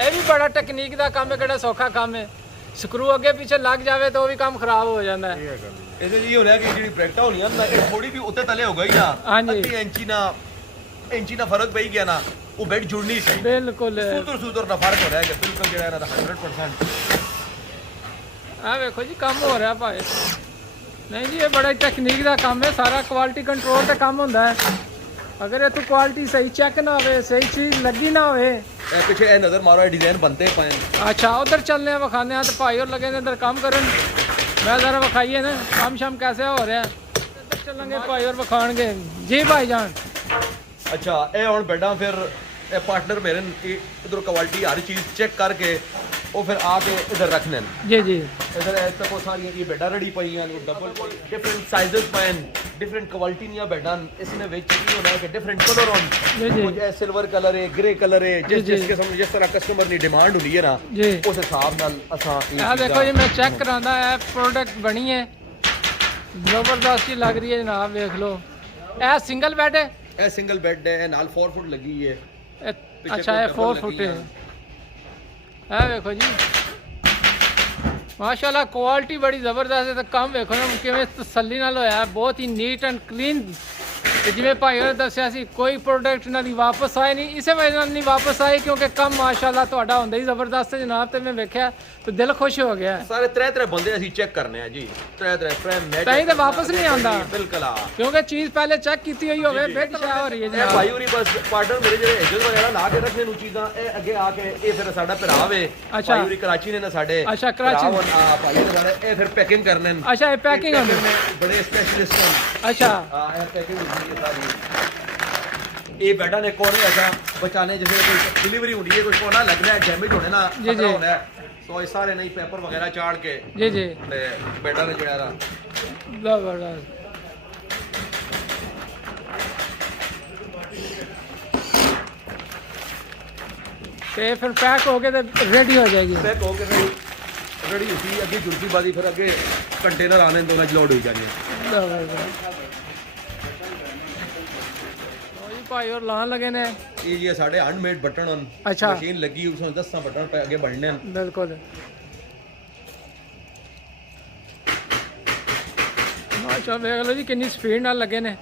ਇਹ ਵੀ ਬੜਾ ਟੈਕਨੀਕ ਦਾ ਕੰਮ ਹੈ ਕਿਹੜਾ ਸੌਖਾ ਕੰਮ ਹੈ ਸਕਰੂ ਅੱਗੇ ਪਿੱਛੇ ਲੱਗ ਜਾਵੇ ਤਾਂ ਉਹ ਵੀ ਕੰਮ ਖਰਾਬ ਹੋ ਜਾਂਦਾ ਹੈ ਇਹਦੇ ਲਈ ਹੋਣਾ ਕਿ ਜਿਹੜੀ ਬ੍ਰੈਕਟਾਂ ਹੋਣੀਆਂ ਨਾ ਇਹ ਥੋੜੀ ਵੀ ਉੱਤੇ ਤਲੇ ਹੋ ਗਈ ਨਾ ਹਾਂਜੀ। ਅੱਧੀ ਇੰਚੀ ਨਾ ਫਰਕ ਪਈ ਗਿਆ ਨਾ ਉਹ ਬੈਡ ਜੁੜਨੀ ਸਹੀ ਬਿਲਕੁਲ ਸੂਤਰ ਨਾ ਫਰਕ ਹੋ ਰਿਹਾ ਹੈ ਬਿਲਕੁਲ ਜਿਹੜਾ ਇਹਨਾਂ ਦਾ 100% ਆ ਵੇਖੋ ਜੀ ਕੰਮ ਹੋ ਰਿਹਾ ਭਾਈ ਨਹੀਂ ਜੀ ਇਹ ਬੜਾ ਟੈਕਨੀਕ ਦਾ ਕੰਮ ਹੈ ਸਾਰਾ ਕੁਆਲਿਟੀ ਕੰਟਰੋਲ ਤੇ ਕੰਮ ਹੁੰਦਾ ਹੈ ਅਗਰ ਇਹ ਤੋਂ ਕੁਆਲਿਟੀ ਸਹੀ ਚੈੱਕ ਨਾ ਹੋਵੇ ਸਹੀ ਚੀਜ਼ ਲੱਗੀ ਨਾ ਹੋਵੇ ਇਹ ਪਿੱਛੇ ਇਹ ਨਜ਼ਰ ਮਾਰੋ ਇਹ ਡਿਜ਼ਾਈਨ बनते ਪਏ ਨੇ अच्छा उधर चलने हैं विखाने हैं तो भाई और लगे ने इधर काम करन मैं ज़रा विखाइए ना काम शाम कैसे हो रहा है इधर चलेंगे भाई और विखाएंगे जी भाईजान ਅੱਛਾ ਇਹ ਹੁਣ ਬੈਡਾਂ ਫਿਰ ਇਹ ਪਾਰਟਨਰ ਮੇਰੇ ਇਧਰ ਕੁਆਲਿਟੀ ਹਰ ਚੀਜ਼ ਚੈੱਕ ਕਰਕੇ ਉਹ ਫਿਰ ਆ ਕੇ ਇਧਰ ਰੱਖਣੇ ਨੇ जी जी ਇਧਰ ਇਸ ਤੱਕ ਉਹ ਸਾਰੀਆਂ ਇਹ ਬੈਡਾਂ ਰੈਡੀ ਪਈਆਂ ਨੇ ਡਬਲ ਡਿਫਰੈਂਟ ਸਾਈਜ਼ਸ ਪਏ ਨੇ ਡਿਫਰੈਂਟ ਕੁਆਲਿਟੀ ਦੀਆਂ ਬੈਡਾਂ ਇਸ ਨੇ ਵਿੱਚ ਕੀ ਹੋਣਾ ਹੈ ਕਿ ਡਿਫਰੈਂਟ ਕਲਰ ਹੋਣ जी जी ਕੁਝ ਇਹ ਸਿਲਵਰ ਕਲਰ ਹੈ ਗ੍ਰੇ ਕਲਰ ਹੈ ਜੀ, ਜਿਸ ਜੀ। ਕਿਸਮ ਜਿਸ ਤਰ੍ਹਾਂ ਕਸਟਮਰ ਦੀ ਡਿਮਾਂਡ ਹੁੰਦੀ ਹੈ ਨਾ जी ਉਸ ਹਿਸਾਬ ਨਾਲ ਅਸਾਂ ਇਹ आ देखो जी मैं चेक करांदा है प्रोडक्ट बनी है जबरदस्त ही लग रही है जनाब देख लो ए सिंगल बेड है ਇਹ ਸਿੰਗਲ ਬੈੱਡ ਹੈ ਇਹ ਨਾਲ 4 ਫੁੱਟ ਲੱਗੀ ਹੈ अच्छा है 4 फुट है है देखो जी माशाल्लाह क्वालिटी बड़ी ज़बरदस्त है तो काम देखो ना किवें तसल्ली नाल होया है बहुत ही नीट एंड क्लीन ਤੇ ਜਿਵੇਂ ਭਾਈ ਨੇ ਦੱਸਿਆ ਸੀ ਕੋਈ ਪ੍ਰੋਡਕਟ ਨਾਲ ਹੀ ਵਾਪਸ ਆਏ ਨਹੀਂ ਇਸੇ ਵਜ੍ਹਾ ਨਾਲ ਨਹੀਂ ਵਾਪਸ ਆਏ ਕਿਉਂਕਿ ਕੰਮ ਮਾਸ਼ਾਅੱਲਾ ਤੁਹਾਡਾ ਹੁੰਦਾ ਹੀ ਜ਼ਬਰਦਸਤ ਹੈ ਜਨਾਬ ਤੇ ਮੈਂ ਵੇਖਿਆ ਤੇ ਦਿਲ ਖੁਸ਼ ਹੋ ਗਿਆ ਸਾਰੇ ਤਰ੍ਹਾਂ ਬੰਦੇ ਅਸੀਂ ਚੈੱਕ ਕਰਨੇ ਆ ਜੀ ਤਰ੍ਹਾਂ ਫਰੇਮ ਮੈਚ ਤਾਂ ਇਹ ਤਾਂ ਵਾਪਸ ਨਹੀਂ ਆਉਂਦਾ ਬਿਲਕੁਲ ਆ ਕਿਉਂਕਿ ਚੀਜ਼ ਪਹਿਲੇ ਚੈੱਕ ਕੀਤੀ ਹੋਈ ਹੋਵੇ ਫਿਰ ਸ਼ਾ ਹੋ ਰਹੀ ਹੈ ਇਹ ਜਨਾਬ ਭਾਈ ਹੋਰੀ ਬਸ ਪਾਰਟਨਰ ਮੇਰੇ ਜਿਹੜੇ ਏਜੰਟ ਵਗੈਰਾ ਲਾ ਕੇ ਰੱਖਣੇ ਨੂੰ ਚੀਜ਼ਾਂ ਇਹ ਅੱਗੇ ਆ ਕੇ ਇਹ ਫਿਰ ਸਾਡਾ ਭਰਾ ਵੇ ਅੱਛਾ। ਭਾਈ ਹੋਰੀ ਕਰਾਚੀ ਨੇ ਨਾ ਸਾਡੇ ਅੱਛਾ, ਕਰਾਚੀ ਨੇ। ਆ ਭਾਈ ਹੋਰੀ ਸਾਡੇ ਇਹ ਫਿਰ ਪੈਕਿੰਗ ਕਰਨੇ ਨੇ ਅੱਛਾ ਇਹ ਪੈਕਿੰਗ ਹੁੰਦੀ ਬੜੇ ਸਪੈਸ਼ਲਿਸਟ ਨੇ ਅੱਛਾ ਆ ਇਹ ਪੈਕਿੰਗ ਹੁੰਦੀ ਹੈ ਸਾਰੀ ਇਹ ਬੈਡਾਂ ਨੇ ਕੋਨੇ ਅੱਛਾ ਬਚਾਣੇ ਜਿਵੇਂ ਕੋਈ ਡਿਲੀਵਰੀ ਹੁੰਦੀ ਹੈ ਕੋਈ ਕੋਨਾ ਲੱਗਣਾ ਹੈ ਡੈਮੇਜ ਹੋਣੇ ਨਾ ਜੀ, ਖਤਰਾ ਜੀ। ਹੋਣਾ ਹੈ ਸੋ ਇਹ ਸਾਰੇ ਨਹੀਂ ਪੇਪਰ ਵਗੈਰਾ ਚਾੜ ਕੇ ਜੀ ਜੀ ਤੇ ਬੈਡਾਂ ਨੇ ਜਿਹੜਾ ਨਾ ਜ਼ਬਰਦਸਤ ਤੇ ਫਿਰ ਪੈਕ ਹੋ ਕੇ ਤੇ ਰੈਡੀ ਹੋ ਜਾਏਗੀ ਪੈਕ ਹੋ ਕੇ ਫਿਰ ਰੈਡੀ ਹੁੰਦੀ ਅੱਗੇ ਜੁੜਦੀ ਬਾਦੀ ਫਿਰ ਅੱਗੇ ਕੰਟੇਨਰ ਆਣੇ ਦੋਨਾਂ ਚ ਲੋਡ ਹੋਈ ਜਾਣੀ ਹੈ ਜ਼ਬਰਦਸਤ ਲਓ ਜੀ ਭਾਈ ਹੋਰ ਲਾਣ ਲਗੇ ਨੇ ਇਹ ਜੀ ਸਾਡੇ ਹੈਂਡਮੇਡ ਬਟਨ ਹਨ ਅੱਛਾ। ਮਸ਼ੀਨ ਲੱਗੀ ਉਸ ਨੂੰ 10 ਬਟਨ ਪੈ ਅੱਗੇ ਬਣਨੇ ਹਨ ਬਿਲਕੁਲ ਮਾਸ਼ਾ ਵੇਖ ਲਓ ਜੀ ਕਿੰਨੀ ਸਪੀਡ ਨਾਲ ਲੱਗੇ ਨੇ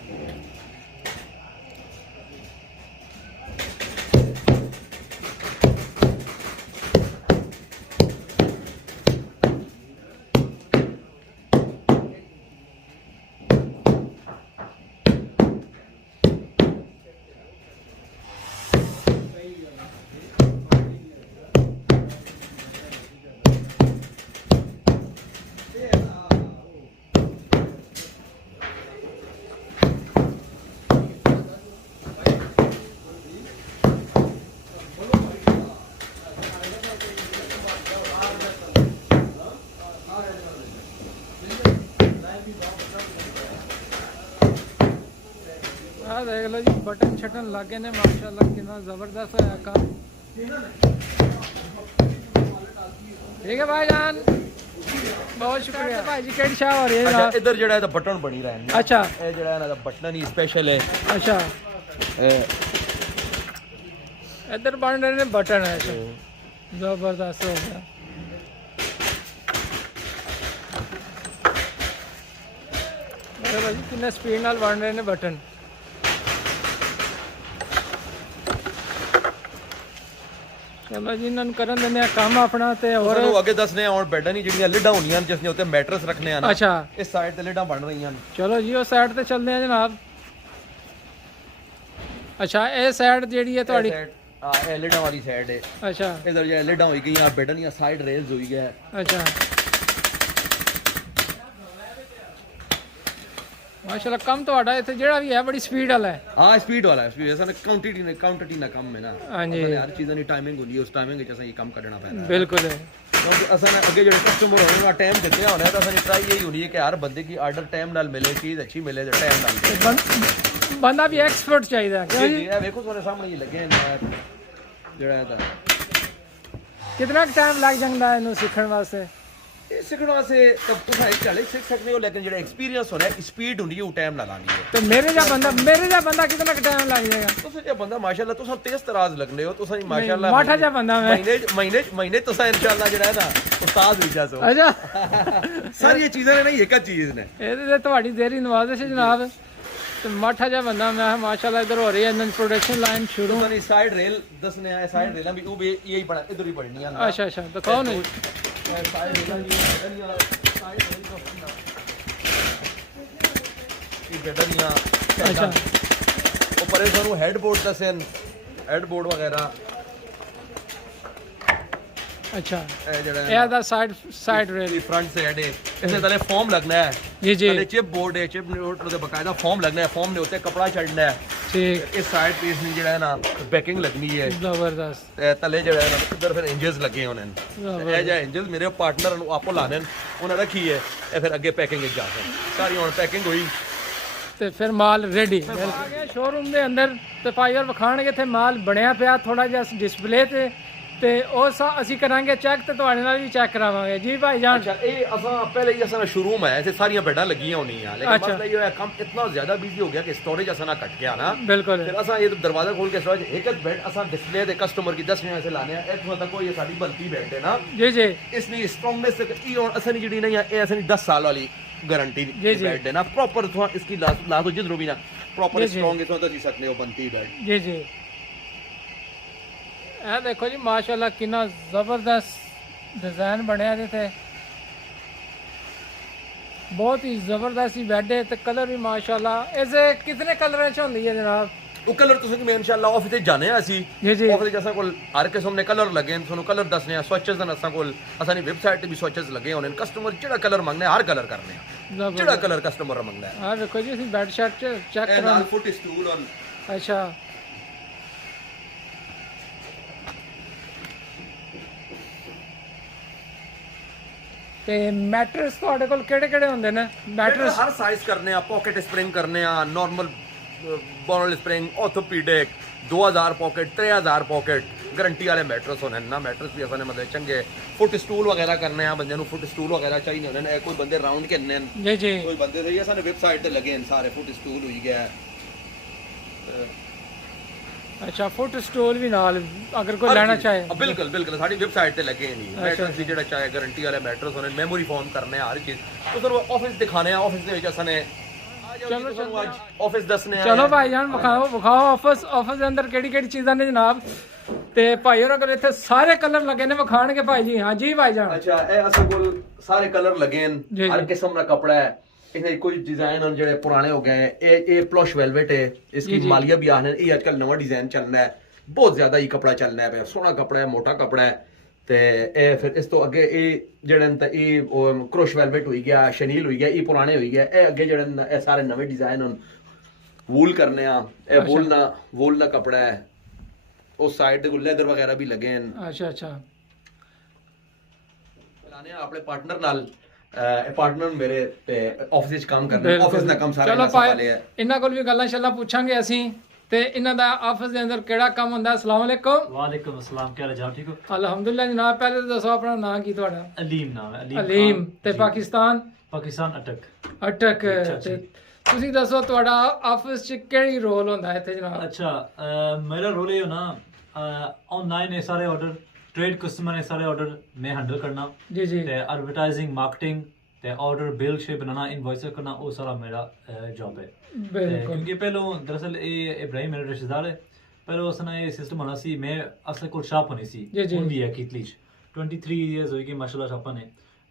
ਦੇਖ ਲਓ ਜੀ ਬਟਨ ਛਟਨ ਲੱਗੇ ਨੇ ਮਾਸ਼ਾਅੱਲਾ ਕਿੰਨਾ ਜ਼ਬਰਦਸਤ ਹੋਇਆ ਕੰਮ ਠੀਕ ਹੈ ਭਾਈਜਾਨ ਬਹੁਤ ਸ਼ੁਕਰੀਆ ਭਾਈ ਜੀ ਕਿਹੜੀ ਸ਼ਾਹ ਹੋ ਰਹੀ ਹੈ ਅੱਛਾ ਜਨਾਬ ਇੱਧਰ ਜਿਹੜਾ ਇਹਦਾ ਬਟਨ ਬਣੀ ਰਹੇ ਨੇ ਅੱਛਾ ਇਹ ਜਿਹੜਾ ਇਹਨਾਂ ਦਾ ਬਟਨ ਹੀ ਸਪੈਸ਼ਲ ਹੈ ਅੱਛਾ ਇਹ ਇੱਧਰ ਬਣ ਰਹੇ ਨੇ ਬਟਨ ਹੈ ਜ਼ਬਰਦਸਤ ਹੋ ਗਿਆ ਅਰੇ ਭਾਈ ਕਿੰਨੇ ਸਪੀਡ ਨਾਲ ਬਣ ਰਹੇ ਨੇ ਬਟਨ ਚਲੋ ਜੀ ਇਹਨਾਂ ਨੂੰ ਕਰਨ ਦਿੰਦੇ ਆ ਕੰਮ ਆਪਣਾ ਤੇ ਹੋਰ ਤੁਹਾਨੂੰ ਅੱਗੇ ਦੱਸਨੇ ਆ ਹੁਣ ਬੈਡਾਂ ਨਹੀਂ ਜਿਹੜੀਆਂ ਲਿਡਾਂ ਹੁੰਦੀਆਂ ਨੇ ਜਿਸ ਦੇ ਉੱਤੇ ਮੈਟਰਸ ਰੱਖਨੇ ਆ ਨਾ ਅੱਛਾ ਇਸ ਸਾਈਡ ਤੇ ਲਿਡਾਂ ਬਣ ਰਹੀਆਂ ਨੇ ਚਲੋ ਜੀ ਉਹ ਸਾਈਡ ਤੇ ਚੱਲਦੇ ਆ ਜਨਾਬ ਅੱਛਾ ਇਹ ਸਾਈਡ ਜਿਹੜੀ ਹੈ ਤੁਹਾਡੀ ਇਹ ਲਿਡਾਂ ਵਾਲੀ ਸਾਈਡ ਹੈ ਅੱਛਾ ਇਧਰ ਜਿਹੜਾ ਲਿਡਾਂ ਹੋਈ ਗਈਆਂ ਬੈਡਾਂ ਦੀਆਂ ਸਾਈਡ ਰੇਲਸ ਹੋਈ ਗਿਆ ਅੱਛਾ ਮਾਸ਼ਾਅੱਲਾ ਕੰਮ ਤੁਹਾਡਾ ਇੱਥੇ ਜਿਹੜਾ ਵੀ ਹੈ ਬੜੀ ਸਪੀਡ ਵਾਲਾ ਹੈ ਹਾਂ ਸਪੀਡ ਵਾਲਾ ਸਪੀਡ ਅਸਾਂ ਕਾਊਂਟਿਟੀ ਨਾ ਕੰਮ ਹੈ ਨਾ ਹਾਂਜੀ ਹਰ ਚੀਜ਼ਾਂ ਦੀ ਟਾਈਮਿੰਗ ਹੁੰਦੀ ਹੈ ਉਸ ਟਾਈਮਿੰਗ ਵਿੱਚ ਅਸਾਂ ਇਹ ਕੰਮ ਕੱਢਣਾ ਪੈਂਦਾ ਬਿਲਕੁਲ ਕਿਉਂਕਿ ਅਸਾਂ ਅੱਗੇ ਜਿਹੜੇ ਕਸਟਮਰ ਹੋਣੇ ਉਹਨਾਂ ਟਾਈਮ ਦਿੱਤੇ ਹੋਣਾ ਤਾਂ ਅਸਾਂ ਦੀ ਟਰਾਈ ਇਹੀ ਹੋਣੀ ਹੈ ਕਿ ਹਰ ਬੰਦੇ ਕੀ ਆਰਡਰ ਟਾਈਮ ਨਾਲ ਮਿਲੇ ਚੀਜ਼ ਅੱਛੀ ਮਿਲੇ ਤੇ ਟਾਈਮ ਨਾਲ ਮਿਲੇ ਬੰਦਾ ਵੀ ਐਕਸਪਰਟ ਚਾਹੀਦਾ ਹੈ ਜੀ ਜੀ ਇਹ ਵੇਖੋ ਤੁਹਾਡੇ ਸਾਹਮਣੇ ਹੀ ਲੱਗੇ ਨੇ ਜਿਹੜਾ ਇਹਦਾ ਕਿੰਨਾ ਟਾਈਮ ਲੱਗ ਜਾਂਦਾ ਹੈ ਇਹਨੂੰ ਸਿੱਖਣ ਵਾਸਤੇ ਇਹ ਸਿੱਖਣ ਵਾਸਤੇ ਤਾਂ ਤੁਸੀਂ ਇੱਕ ਚਾਲੇ ਸਿੱਖ ਸਕਦੇ ਹੋ ਲੇਕਿਨ ਜਿਹੜਾ ਐਕਸਪੀਰੀਅੰਸ ਹੋਣਾ ਸਪੀਡ ਹੁੰਦੀ ਹੈ ਉਹ ਟਾਈਮ ਨਾਲ ਆਣੀ ਹੈ ਤੇ ਮੇਰੇ ਜਿਹਾ ਬੰਦਾ ਕਿੰਨਾ ਟਾਈਮ ਲੱਗ ਜਾਏਗਾ ਤੁਸੀਂ ਇਹ ਬੰਦਾ ਮਾਸ਼ਾਅੱਲਾ ਤੁਸੀਂ ਤੇਜ਼ ਤਰਾਜ਼ ਲੱਗਨੇ ਹੋ ਤੁਸੀਂ ਮਾਸ਼ਾਅੱਲਾ ਮਾਠਾ ਜਿਹਾ ਬੰਦਾ ਮੈਂ ਮਹੀਨੇ ਤੁਸੀਂ ਇਨਸ਼ਾਅੱਲਾ ਜਿਹੜਾ ਹੈ ਨਾ ਉਸਤਾਦ ਹੋ ਜਾਸੋ ਅੱਛਾ ਸਾਰੀਆਂ ਚੀਜ਼ਾਂ ਨੇ ਨਹੀਂ ਇੱਕ ਚੀਜ਼ ਨੇ ਇਹਦੇ ਤੇ ਤੁਹਾਡੀ ਦੇਰੀ ਨਵਾਜ਼ਿਸ਼ ਹੈ ਜਨਾਬ ਤੇ ਮਾਠਾ ਜਿਹਾ ਬੰਦਾ ਮੈਂ ਮਾਸ਼ਾਅੱਲਾ ਇਧਰ ਹੋ ਰਹੀ ਹੈ ਇਹਨਾਂ ਦੀ ਪ੍ਰੋਡਕਸ਼ਨ ਲਾਈਨ ਸ਼ੁਰੂ ਤੁਹਾਨੂੰ ਸਾਈਡ ਰੇਲ ਦੱਸਨੇ ਆ ਸਾਈਡ ਰੇਲਾਂ ਵੀ ਉਹ ਵੀ ਇਹੀ ਬਣਾ ਇਧਰ ਹੀ ਬਣਨੀਆਂ ਨੇ ਅੱਛਾ ਅੱਛਾ ਦਿਖਾਓ ਨਾ ਸਾਈਡ ਰੇਲਾਂ ਦੀ ਸਾਈਡ ਰੇਲ ਦੱਸਣਾ ਇਹ ਬੈਠਣੀਆਂ ਅੱਛਾ ਉਹ ਪਰੇ ਤੁਹਾਨੂੰ ਹੈਡਬੋਰਡ ਦੱਸਣ ਹੈਡਬੋਰਡ ਵਗੈਰਾ ਅੱਛਾ ਇਹ ਜਿਹੜਾ ਇਹ ਦਾ ਸਾਈਡ ਰੇਲ ਫਰੰਟ ਸਾਈਡ ਹੈ ਇਸੇ ਤਰ੍ਹਾਂ ਫਾਰਮ ਲੱਗਣਾ ਹੈ ਜੀ ਜੀ ਥੱਲੇ ਚਿਪ ਬੋਰਡ ਹੈ ਚਿਪ ਬੋਰਡ ਤੇ ਬਕਾਇਦਾ ਫਾਰਮ ਲੱਗਣਾ ਹੈ ਫਾਰਮ ਦੇ ਉੱਤੇ ਕਪੜਾ ਚੜਨਾ ਹੈ ਠੀਕ ਇਸ ਸਾਈਡ ਪੀਸ ਨਹੀਂ ਜਿਹੜਾ ਹੈ ਨਾ ਬੈਕਿੰਗ ਲੱਗਣੀ ਹੈ ਜ਼ਬਰਦਸਤ ਤੇ ਥੱਲੇ ਜਿਹੜਾ ਹੈ ਨਾ ਇੱਧਰ ਫਿਰ ਇੰਜਨਸ ਲੱਗੇ ਹੋਣੇ ਨੇ ਇਹ ਜਿਹੜਾ ਇੰਜਨਸ ਮੇਰੇ ਪਾਰਟਨਰ ਨੂੰ ਆਪੋ ਲਾਣੇ ਨੇ ਉਹਨਾਂ ਰੱਖੀ ਹੈ ਇਹ ਫਿਰ ਅੱਗੇ ਪੈਕਿੰਗ ਵਿੱਚ ਜਾ ਕੇ ਸਾਰੀ ਹੁਣ ਪੈਕਿੰਗ ਹੋਈ ਤੇ ਫਿਰ ਮਾਲ ਰੈਡੀ ਆ ਗਿਆ ਸ਼ੋਰੂਮ ਦੇ ਅੰਦਰ ਤੇ ਫਾਇਰ ਵਿਖਾਣਗੇ ਇੱਥੇ ਮਾਲ ਬਣਿਆ ਪਿਆ ਥੋੜਾ ਜਿਹਾ ਡਿਸਪਲੇ ਤੇ ਉਹ ਅਸੀਂ ਕਰਾਂਗੇ ਚੈੱਕ ਤੇ ਤੁਹਾਡੇ ਨਾਲ ਵੀ ਚੈੱਕ ਕਰਾਵਾਂਗੇ ਜੀ ਭਾਈ ਜਾਨ ਅੱਛਾ ਇਹ ਅਸਾਂ ਪਹਿਲੇ ਹੀ ਅਸਾਂ ਸ਼ੋਰੂਮ ਹੈ ਇੱਥੇ ਸਾਰੀਆਂ ਬੈਡਾਂ ਲੱਗੀਆਂ ਹੋਣੀਆਂ ਲੇਕਿਨ ਮਸਲਾ ਇਹ ਹੋਇਆ ਕੰਮ ਇਤਨਾ ਜ਼ਿਆਦਾ ਬਿਜ਼ੀ ਹੋ ਗਿਆ ਕਿ ਸਟੋਰੇਜ ਅਸਾਂ ਨਾ ਕੱਟ ਗਿਆ ਨਾ ਬਿਲਕੁਲ ਫਿਰ ਅਸਾਂ ਇਹ ਦਰਵਾਜ਼ਾ ਖੋਲ ਕੇ ਸਟੋਰੇਜ ਇੱਕ ਬੈਡ ਅਸਾਂ ਡਿਸਪਲੇ ਤੇ ਕਸਟਮਰ ਕੀ 10 ਮਿੰਟ ਸੇ ਲਾਣੇ ਆ ਇੱਥੋਂ ਤੱਕ ਇਹ ਸਾਡੀ ਬਣਤੀ ਬੈਡ ਹੈ ਨਾ ਜੀ ਜੀ ਇਸ ਲਈ ਸਟਰੋਂਗਨੈਸ ਇਹ ਹੁਣ ਅਸਾਂ ਜਿਹੜੀ ਨਹੀਂ ਹੈ ਇਹ ਅਸਾਂ 10 ਸਾਲ ਵਾਲੀ गारंटी बेड है ना प्रॉपर थोड़ा इसकी लातो जिधर भी ना प्रॉपर स्ट्रांग है तो दसी सकते हो बनती बेड जी जी ਇਹ ਦੇਖੋ ਜੀ ਮਾਸ਼ਾਅੱਲਾ ਕਿੰਨਾ ਜ਼ਬਰਦਸਤ ਡਿਜ਼ਾਈਨ ਬਣਿਆ ਇਹਦੇ ਤੇ ਬਹੁਤ ਹੀ ਜ਼ਬਰਦਸਤ ਬੈੱਡ ਹੈ ਤੇ ਕਲਰ ਵੀ ਮਾਸ਼ਾਅੱਲਾ ਇਸੇ ਕਿੰਨੇ ਕਲਰਾਂ ਚ ਹੁੰਦੀ ਹੈ ਜਨਾਬ ਉਹ ਕਲਰ ਤੁਸੀਂ ਕਿ ਮੈਂ ਇਨਸ਼ਾਅੱਲਾ ਆਫਿਸ ਤੇ ਜਾਣੇ ਆ ਅਸੀਂ ਆਫਿਸ ਤੇ ਅਸਾਂ ਕੋਲ ਹਰ ਕਿਸਮ ਦੇ ਕਲਰ ਲੱਗੇ ਨੇ ਤੁਹਾਨੂੰ ਕਲਰ ਦੱਸਨੇ ਆ ਸਵਿਚਸ ਹਨ ਅਸਾਂ ਕੋਲ ਅਸਾਂ ਦੀ ਵੈਬਸਾਈਟ ਤੇ ਵੀ ਸਵਿਚਸ ਲੱਗੇ ਹੋਣੇ ਨੇ ਕਸਟਮਰ ਜਿਹੜਾ ਕਲਰ ਮੰਗਨੇ ਹਰ ਕਲਰ ਕਰਨੇ ਆ ਜਿਹੜਾ ਕਲਰ ਕਸਟਮਰ ਮੰਗਦਾ ਹੈ ਆ ਦੇਖੋ ਜੀ ਅਸੀਂ ਬੈੱਡ ਸ਼ਰਟ ਚੈੱਕ ਇਹ ਨਾਲ ਫੁੱਟ ਸਟੂਲ ਔਨ ਅੱਛਾ ਤੇ ਮੈਟਰਸ ਤੁਹਾਡੇ ਕੋਲ ਕਿਹੜੇ ਕਿਹੜੇ ਹੁੰਦੇ ਨੇ ਮੈਟਰਸ ਹਰ ਸਾਈਜ਼ ਕਰਨੇ ਆ ਪਾਕਟ ਸਪ੍ਰਿੰਗ ਕਰਨੇ ਆ normal bonnell spring orthopaedic 2000 pocket 3000 pocket guarantee वाले मैट्रेस होने ना मैट्रेस भी असां ने मतलब चंगे फुट स्टूल वगैरह करने हैं बंदे नु फुट स्टूल वगैरह चाहिए होने ने कोई बंदे राउंड करने हैं जी जी कोई बंदे सही असां ने वेबसाइट ते लगे हैं सारे फुट स्टूल हुई गया अच्छा फुट स्टूल भी नाल अगर कोई लेना चाहे बिल्कुल बिल्कुल साडी वेबसाइट ते लगे नहीं मैट्रेस दी जेड़ा चाहे गारंटी वाले मैट्रेस होने मेमोरी फॉर्म करने हर चीज तो सर ऑफिस दिखाने ऑफिस दे विच असां ने चलो आज ऑफिस दसने चलो भाईजान विखाओ ऑफिस ਦੇ ਅੰਦਰ ਕਿਹੜੀ ਕਿਹੜੀ ਚੀਜ਼ਾਂ ਨੇ ਜਨਾਬ ਤੇ ਭਾਈ ਹੋਰ ਅਗਰ ਇੱਥੇ ਸਾਰੇ ਕਲਰ ਲੱਗੇ ਨੇ ਵਿਖਾਣਗੇ ਭਾਈ ਜੀ ਹਾਂ ਜੀ ਭਾਈ ਜਾਨ ਅੱਛਾ ਇਹ ਅਸਾਂ ਕੋਲ ਸਾਰੇ ਕਲਰ ਲੱਗੇ ਨੇ ਹਰ ਕਿਸਮ ਦਾ ਕਪੜਾ ਹੈ ਇਹਦੇ ਕੁਝ ਡਿਜ਼ਾਈਨ ਹਨ ਜਿਹੜੇ ਪੁਰਾਣੇ ਹੋ ਗਏ ਇਹ ਪਲਸ਼ ਵੈਲਵੇਟ ਹੈ इसकी मालिया भी आने ये आजकल नवा डिजाइन चलना है बहुत ज्यादा ही कपड़ा चलना है सोहना कपड़ा है मोटा कपड़ा है ਤੇ ਇਹ ਫਿਰ ਇਸ ਤੋਂ ਅੱਗੇ ਇਹ ਜਿਹੜੇ ਨੇ ਇਹ ਕ੍ਰੋਸ਼ ਵੈਲਵੇਟ ਹੋਈ ਗਿਆ ਸ਼ਨੀਲ ਹੋਈ ਗਿਆ ਇਹ ਪੁਰਾਣੇ ਹੋਈ ਗਿਆ ਇਹ ਅੱਗੇ ਜਿਹੜੇ ਇਹ ਸਾਰੇ ਨਵੇਂ ਡਿਜ਼ਾਈਨ ਹਨ ਵੂਲ ਕਰਨੇ ਆ ਇਹ ਵੂਲ ਦਾ ਕਪੜਾ ਹੈ ਉਸ ਸਾਈਡ ਤੇ ਲੈਦਰ ਵਗੈਰਾ ਵੀ ਲੱਗੇ ਹਨ ਅੱਛਾ ਅੱਛਾ ਲਾਣੇ ਆਪਣੇ ਪਾਰਟਨਰ ਨਾਲ ਪਾਰਟਨਰ ਮੇਰੇ ਤੇ ਆਫਿਸ ਵਿੱਚ ਕੰਮ ਕਰਦੇ ਆਫਿਸ ਦਾ ਕੰਮ ਸਾਰਾ ਚਲੋ ਇਹਨਾਂ ਸੰਭਾਲਿਆ ਹੈ। ਇਹਨਾਂ ਕੋਲ ਵੀ ਗੱਲਾਂ ਸ਼ੱਲਾਂ ਪੁੱਛਾਂਗੇ ਅਸੀਂ ਤੇ ਇਹਨਾਂ ਦਾ ਆਫਿਸ ਦੇ ਅੰਦਰ ਕਿਹੜਾ ਕੰਮ ਹੁੰਦਾ। अस्सलाम वालेकुम। वालेकुम अस्सलाम, क्या हाल ठीक हो? अल्हम्दुलिल्लाह जनाब। पहले तो दसो अपना नाम की ਤੁਹਾਡਾ। अलीम नाम है। अलीम ਤੇ जी। ਪਾਕਿस्तान पाकिस्तान अटक। ਅਟਕ अच्छा, ਤੇ ਤੁਸੀਂ ਦੱਸੋ ਤੁਹਾਡਾ ਆਫਿਸ 'ਚ ਕਿਹੜੀ ਰੋਲ ਹੁੰਦਾ ਹੈ ਇੱਥੇ ਜਨਾਬ। अच्छा मेरा रोल ये हो ना ऑनलाइन है सारे ऑर्डर, ट्रेड कस्टमर है सारे ऑर्डर मैं हैंडल करना जी जी ते एडवर्टाइजिंग मार्केटिंग ते ऑर्डर बिल शे बनाना इनवॉइस करना वो सारा मेरा जॉब है। बिल्कुल क्योंकि पहले दरअसल ये इब्राहिम मेरा रिश्तेदार है, पहले उसने ये सिस्टम होना सी मैं असल को शॉप होनी सी जी, जी। ਹੁਣ ਵੀ ਹੈ ਕਿਤਲੀ 23 ਇयर्स ਹੋਈ ਕਿ ਮਾਸ਼ਾਅੱਲਾ ਸ਼ਾਪਾਂ ਨੇ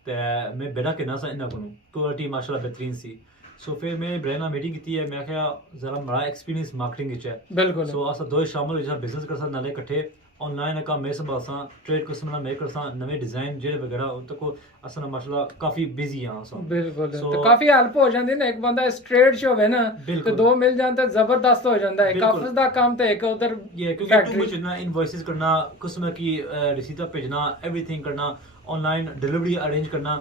ਤੇ ਮੈਂ ਬੜਾ ਕਿੰਨਾ ਸਾ ਇਹਨਾਂ ਕੋਲੋਂ ਕੁਆਲਿਟੀ ਮਾਸ਼ਾਅੱਲਾ ਬਿਹਤਰੀਨ ਸੀ। ਸੋ ਫਿਰ ਮੈਂ ਇਬਰਾਹਿਮ ਨਾਲ ਮੀਟਿੰਗ ਕੀਤੀ ਹੈ, ਮੈਂ ਕਿਹਾ ਜ਼ਰਾ ਬੜਾ ਐਕਸਪੀਰੀਅੰਸ ਮਾਰਕੀਟਿੰਗ ਵਿੱਚ ਹੈ। बिल्कुल ਸੋ ਅਸਾਂ ਦੋਵੇਂ ਸ਼ਾਮਲ ਹੋ ਜਾ ਬਿਜ਼ਨਸ ਕਰ ਸਾਂ ਨਾਲੇ ਇਕੱਠੇ ऑनलाइन का मैं संभालसा ट्रेड कस्टमर मैं करसा नवे डिजाइन ਜਿਹੜੇ ਵਗੈਰਾ ਉਹ ਤੱਕ ਅਸਾਂ ਮਾਸ਼ਾਅੱਲਾ ਕਾਫੀ ਬਿਜ਼ੀ ਹਾਂ ਅਸਾਂ। ਬਿਲਕੁਲ So- ਤੇ ਕਾਫੀ ਹੈਲਪ ਹੋ ਜਾਂਦੀ ਨਾ। ਇੱਕ ਬੰਦਾ ਸਟ੍ਰੇਟ ਚ ਹੋਵੇ ਨਾ ਤੇ ਬਿਲਕੁਲ। ਦੋ ਮਿਲ ਜਾਣ ਤਾਂ ਜ਼ਬਰਦਸਤ ਹੋ ਜਾਂਦਾ ਹੈ। ਇੱਕ ਬਿਲकुल। ਆਫਿਸ ਦਾ ਕੰਮ ਤੇ ਇੱਕ ਉਧਰ ये क्योंकि टू मच ना इनवॉइसेस करना, कस्टमर की रिसीटा भेजना, एवरीथिंग करना, ऑनलाइन डिलीवरी अरेंज करना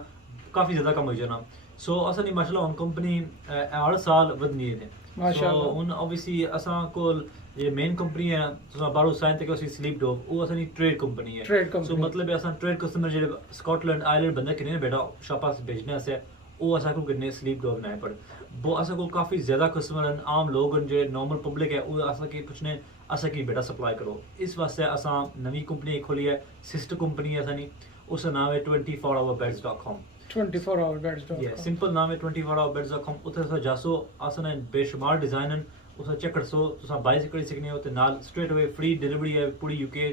काफ़ी ज़्यादा कम हो जाना। सो असा नहीं माशाल्लाह हम कंपनी हर साल वधनी है। माशाल्लाह। सो हुन ऑब्वियसली असा कोल ये मेन कंपनी है तो बारो साइन तक उसी स्लीप डॉग वो असा नहीं ट्रेड कंपनी है। Trade सो company। मतलब है असा ट्रेड कस्टमर जे स्कॉटलैंड आयरलैंड बंदा किने बेटा शापा से भेजने से वो असा को किने स्लीप डॉग ना पड़ वो असा को काफ़ी ज़्यादा कस्टमर आम लोग जो नॉर्मल पब्लिक है वो असा की पुछने असा की बेटा सप्लाई करो। इस वास्ते असा नवी कंपनी खोली है, सिस्टर कंपनी है असा नहीं, उसका नाम है 24hourbeds.com। 24 आवर बेड्स सिंपल नाम है 24hourbeds.com। उत्थे तुस जासो असन बेशुमार डिजाइन उस चेक कर सो तुस बाय करी सकने हो ते नाल स्ट्रेट अवे फ्री डिलीवरी है पूरी यूके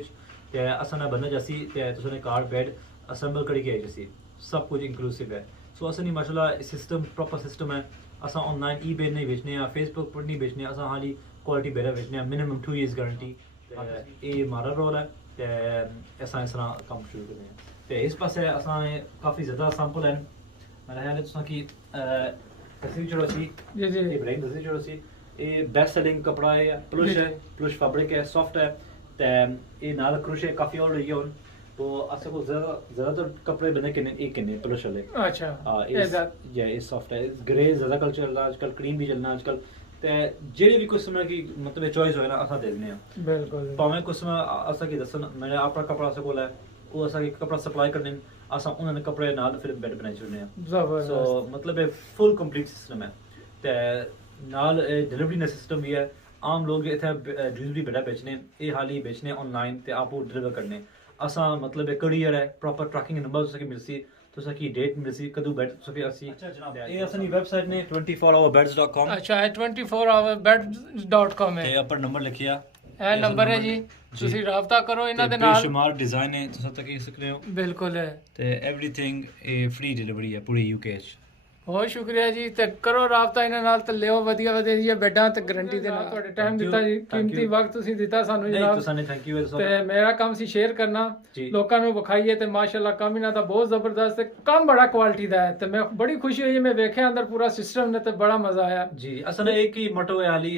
ते असन बंदा जासी ते तुसने कार बेड असेंबल करी के जैसी सब कुछ इंक्लूसिव है। सो असनी माशाल्लाह सिस्टम प्रॉपर सिस्टम है। असा ऑनलाइन ईबे नहीं बेचने या फेसबुक पर नहीं बेचने, असा हाली क्वालिटी बेरा बेचने मिनिमम 2 इयर्स गारंटी। ये हमारा रोल है ते असा इस तरह काम शुरू करने हैं ते इस पासे असा काफ़ी ज़्यादा सैंपल हैं। मेरा ख्याल है तुसा की तस्वीर चढ़ो सी जी जी इब्राहिम तस्वीर चढ़ो सी ये बेस्ट सेलिंग कपड़ा है, प्लश है, प्लश फैब्रिक है, सॉफ्ट है ते ये नाल क्रोशे काफ़ी और रही है हुन तो असा को ज़्यादातर कपड़े बने किने एक किने प्लश वाले। अच्छा ये सॉफ्ट है, ग्रे ज़्यादा कल चल रहा है आजकल, क्रीम भी चलना आजकल ते जेह्ड़ी भी कस्टमर की मतलब चॉइस होए ना असा दे दिन्ने आं। बिल्कुल भावें कस्टमर असा की दसन मेरा अपना कपड़ा असा कोल है वो असा की कपड़ा सप्लाई करने असा उन्होंने कपड़े नाल फिर बेड बनाई छोड़ने हैं। सो जबरदस्त मतलब है फुल कंप्लीट सिस्टम है ते नाल डिलीवरी का सिस्टम भी है। आम लोग इत्थे डिलीवरी बेटा बेचने ये हाली बेचने ऑनलाइन ते आपको डिलीवर करने असा मतलब करियर है प्रॉपर ट्रैकिंग नंबर तुसा की मिलसी तुसा की डेट मिलसी कदू बेड तुसा की असी। अच्छा जनाब ये असनी वेबसाइट ने 24hourbeds.com अच्छा है 24 आवर बेड्स.com ਤੇ है। ਆਪਣਾ ਨੰਬਰ ਲਿਖਿਆ ਇਹ ਨੰਬਰ ਹੈ ਜੀ, ਤੁਸੀਂ ਰਾਬਤਾ ਕਰੋ ਇਹਨਾਂ ਦੇ ਨਾਲ। ਬੇਸ਼ੁਮਾਰ ਡਿਜ਼ਾਈਨ ਹੈ ਤੁਸੀਂ ਤੱਕ ਇਹ ਸਕਦੇ ਹੋ ਬਿਲਕੁਲ ਹੈ ਤੇ एवरीथिंग ਇਹ ਫ੍ਰੀ ਡਿਲੀਵਰੀ ਹੈ ਪੂਰੀ ਯੂਕੇ ਚ। ਬਹੁਤ ਸ਼ੁਕਰੀਆ ਜੀ ਤੇ ਕਰੋ ਰਾਬਤਾ ਇਹਨਾਂ ਨਾਲ ਤੇ ਲਿਓ ਵਧੀਆ ਵਧੀਆ ਜੀ ਬੈੱਡਾਂ ਤੇ ਗਾਰੰਟੀ ਦੇ ਨਾਲ। ਤੁਹਾਡੇ ਟਾਈਮ Thank you, ਦਿੱਤਾ ਜੀ, thank ਕੀਮਤੀ you। ਵਕਤ ਤੁਸੀਂ ਦਿੱਤਾ ਸਾਨੂੰ ਨਹੀਂ ਜਨਾਬ। ਤੁਸੀਂ ਨੇ ਥੈਂਕ ਯੂ ਤੇ ਮੇਰਾ ਕੰਮ ਸੀ ਸ਼ੇਅਰ ਕਰਨਾ, ਜੀ। ਲੋਕਾਂ ਨੂੰ ਵਿਖਾਈਏ ਤੇ ਮਾਸ਼ਾਅੱਲਾ ਕੰਮ ਇਹਨਾਂ ਦਾ ਬਹੁਤ ਜ਼ਬਰਦਸਤ ਤੇ ਕੰਮ ਬੜਾ ਕੁਆਲਿਟੀ ਦਾ ਹੈ ਤੇ ਮੈਂ ਬੜੀ ਖੁਸ਼ੀ ਹੋਈ ਮੈਂ ਵੇਖਿਆ ਅੰਦਰ ਪੂਰਾ ਸਿਸਟਮ ਨੇ ਤੇ ਬੜਾ ਮਜ਼ਾ ਆਇਆ जी। असल एक ही मोटो है हाली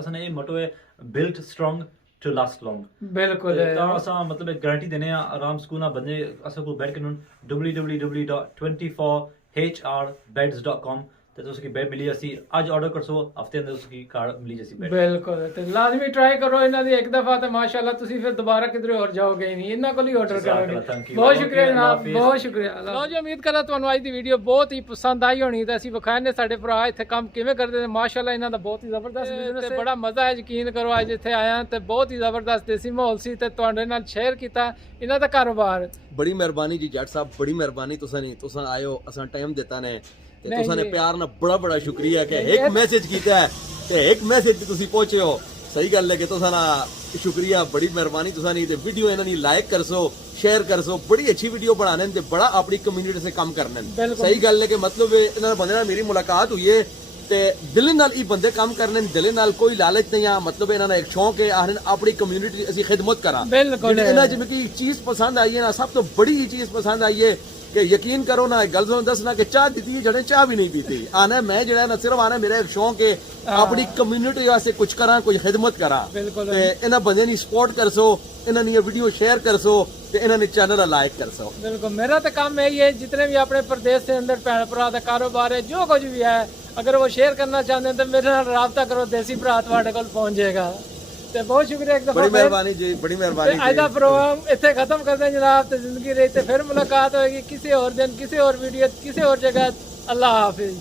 असल ये मोटो है built strong to last long. ਬਿਲकुਲ ਤਾਂ ਅਸਾਂ ਮਤਲਬ ਗਾਰੰਟੀ ਦਿੰਦੇ ਆ ਆਰਾਮ ਸਕੂਲ ਨਾਲ ਬੰਦੇ ਅਸਾਂ ਕੋਲ ਬੈਠ ਕੇ ਨੂੰ www.24hourbeds.com ਤੇ ਤੁਸੀਂ ਕੀ ਬੈਡ ਮਿਲੀ ਅਸੀਂ ਅੱਜ ਆਰਡਰ ਕਰਸੋ ਹਫਤੇ ਅੰਦਰ ਤੁਸੀਂ ਕਾਰਡ ਮਿਲੀ ਜਸੀ ਬੈਡ। ਬਿਲਕੁਲ ਤੇ ਲਾਜ਼ਮੀ ਟਰਾਈ ਕਰੋ ਇਹਨਾਂ ਦੀ ਇੱਕ ਦਫਾ ਤੇ ਮਾਸ਼ਾਅੱਲਾ ਤੁਸੀਂ ਫਿਰ ਦੁਬਾਰਾ ਕਿਧਰੇ ਹੋਰ ਜਾਓਗੇ ਨਹੀਂ, ਇਹਨਾਂ ਕੋਲ ਹੀ ਆਰਡਰ ਕਰੋਗੇ। Thank you। ਬਹੁਤ ਸ਼ੁਕਰੀਆ Okay, ਜਨਾਬ, Allah ਬਹੁਤ ਸ਼ੁਕਰੀਆ। ਲਓ ਜੀ ਉਮੀਦ ਕਰਦਾ ਤੁਹਾਨੂੰ ਅੱਜ ਦੀ ਵੀਡੀਓ ਬਹੁਤ ਹੀ ਪਸੰਦ ਆਈ ਹੋਣੀ ਤੇ ਅਸੀਂ ਵਿਖਾਏ ਨੇ ਸਾਡੇ ਭਰਾ ਇੱਥੇ ਕੰਮ ਕਿਵੇਂ ਕਰਦੇ ਨੇ। ਮਾਸ਼ਾਅੱਲਾ ਇਹਨਾਂ ਦਾ ਬਹੁਤ ਹੀ ਜ਼ਬਰਦਸਤ ਬਿਜ਼ਨਸ ਤੇ ਬੜਾ ਮਜ਼ਾ ਹੈ, ਯਕੀਨ ਕਰੋ ਅੱਜ ਇੱਥੇ ਆਇਆ ਤੇ ਬਹੁਤ ਹੀ ਜ਼ਬਰਦਸਤ ਦੇਸੀ ਮਾਹੌਲ ਸੀ ਤੇ ਤੁਹਾਡੇ ਨਾਲ ਸ਼ੇਅਰ ਕੀਤਾ ਇਹਨਾਂ ਦਾ ਕਾਰੋਬਾਰ। ਬੜੀ ਮਿਹਰਬਾਨੀ ਜੀ ਜੱਟ ਸਾਹਿਬ, ਬੜੀ ਮਿਹਰਬਾਨੀ ਤੁਸੀਂ ਆਇਓ ਅਸਾਂ ਟਾਈਮ ਦਿੱਤਾ ਨੇ ਤੇ ਨਹੀਂ ਤੁਸੀਂ ਨੇ ਜੀ। ਪਿਆਰ ਨਾਲ ਬੜਾ ਸ਼ੁਕਰੀਆ ਕਿ ਇੱਕ ਮੈਸੇਜ ਕੀਤਾ ਹੈ ਤੇ ਇੱਕ ਮੈਸੇਜ ਤੇ ਤੁਸੀਂ ਪਹੁੰਚੇ ਹੋ। ਸਹੀ ਗੱਲ ਹੈ ਕਿ ਤੁਸੀਂ ਨਾ ਸ਼ੁਕਰੀਆ, ਬੜੀ ਮਿਹਰਬਾਨੀ ਤੁਸੀਂ ਨਹੀਂ ਤੇ ਵੀਡੀਓ ਇਹਨਾਂ ਦੀ ਲਾਈਕ ਕਰਸੋ, शेयर कर सो, बड़ी अच्छी वीडियो बनाने ते बड़ा अपनी कम्युनिटी से काम करने। सही गल है कि मतलब इन्हां बंदे नाल मेरी मुलाकात हुई है ते दिल नाल ही बंदे काम करने, दिल नाल कोई लालच नहीं आ, मतलब इन्हां दा एक शौक है आखने अपनी कम्युनिटी असी खिदमत करा। बिल्कुल इन्हां च मिगी चीज पसंद आई है ना, सब तो बड़ी चीज पसंद आई है कि यकीन करो ना गल सुन दसना कि चाह दी जड़े चाह भी नहीं पीती आना मैं जड़ा ना सिर्फ आना मेरा एक शौक है अपनी कम्युनिटी वास्ते कुछ करा कोई खिदमत करा बिल्कुल। ते इन्हां बंदे नी सपोर्ट कर सो इन्हां दी वीडियो शेयर कर सो ते इन्हां ने चैनल लाइक कर सो। बिल्कुल मेरा तो काम यही है जितने भी अपने प्रदेश के अंदर भैन भरा का कारोबार है जो कुछ भी है अगर वो शेयर करना चाहते हैं तो मेरे नाल राबता करो देसी भरा तुहाडे कोल पहुंच जाएगा। ते बहुत शुक्रिया एक दफा बड़ी मेहरबानी जी बड़ी मेहरबानी आज का प्रोग्राम इतने खत्म करते हैं जनाब। तो जिंदगी रही तो फिर मुलाकात होगी किसी और दिन किसी और वीडियो किसी और जगह। अल्लाह हाफिज।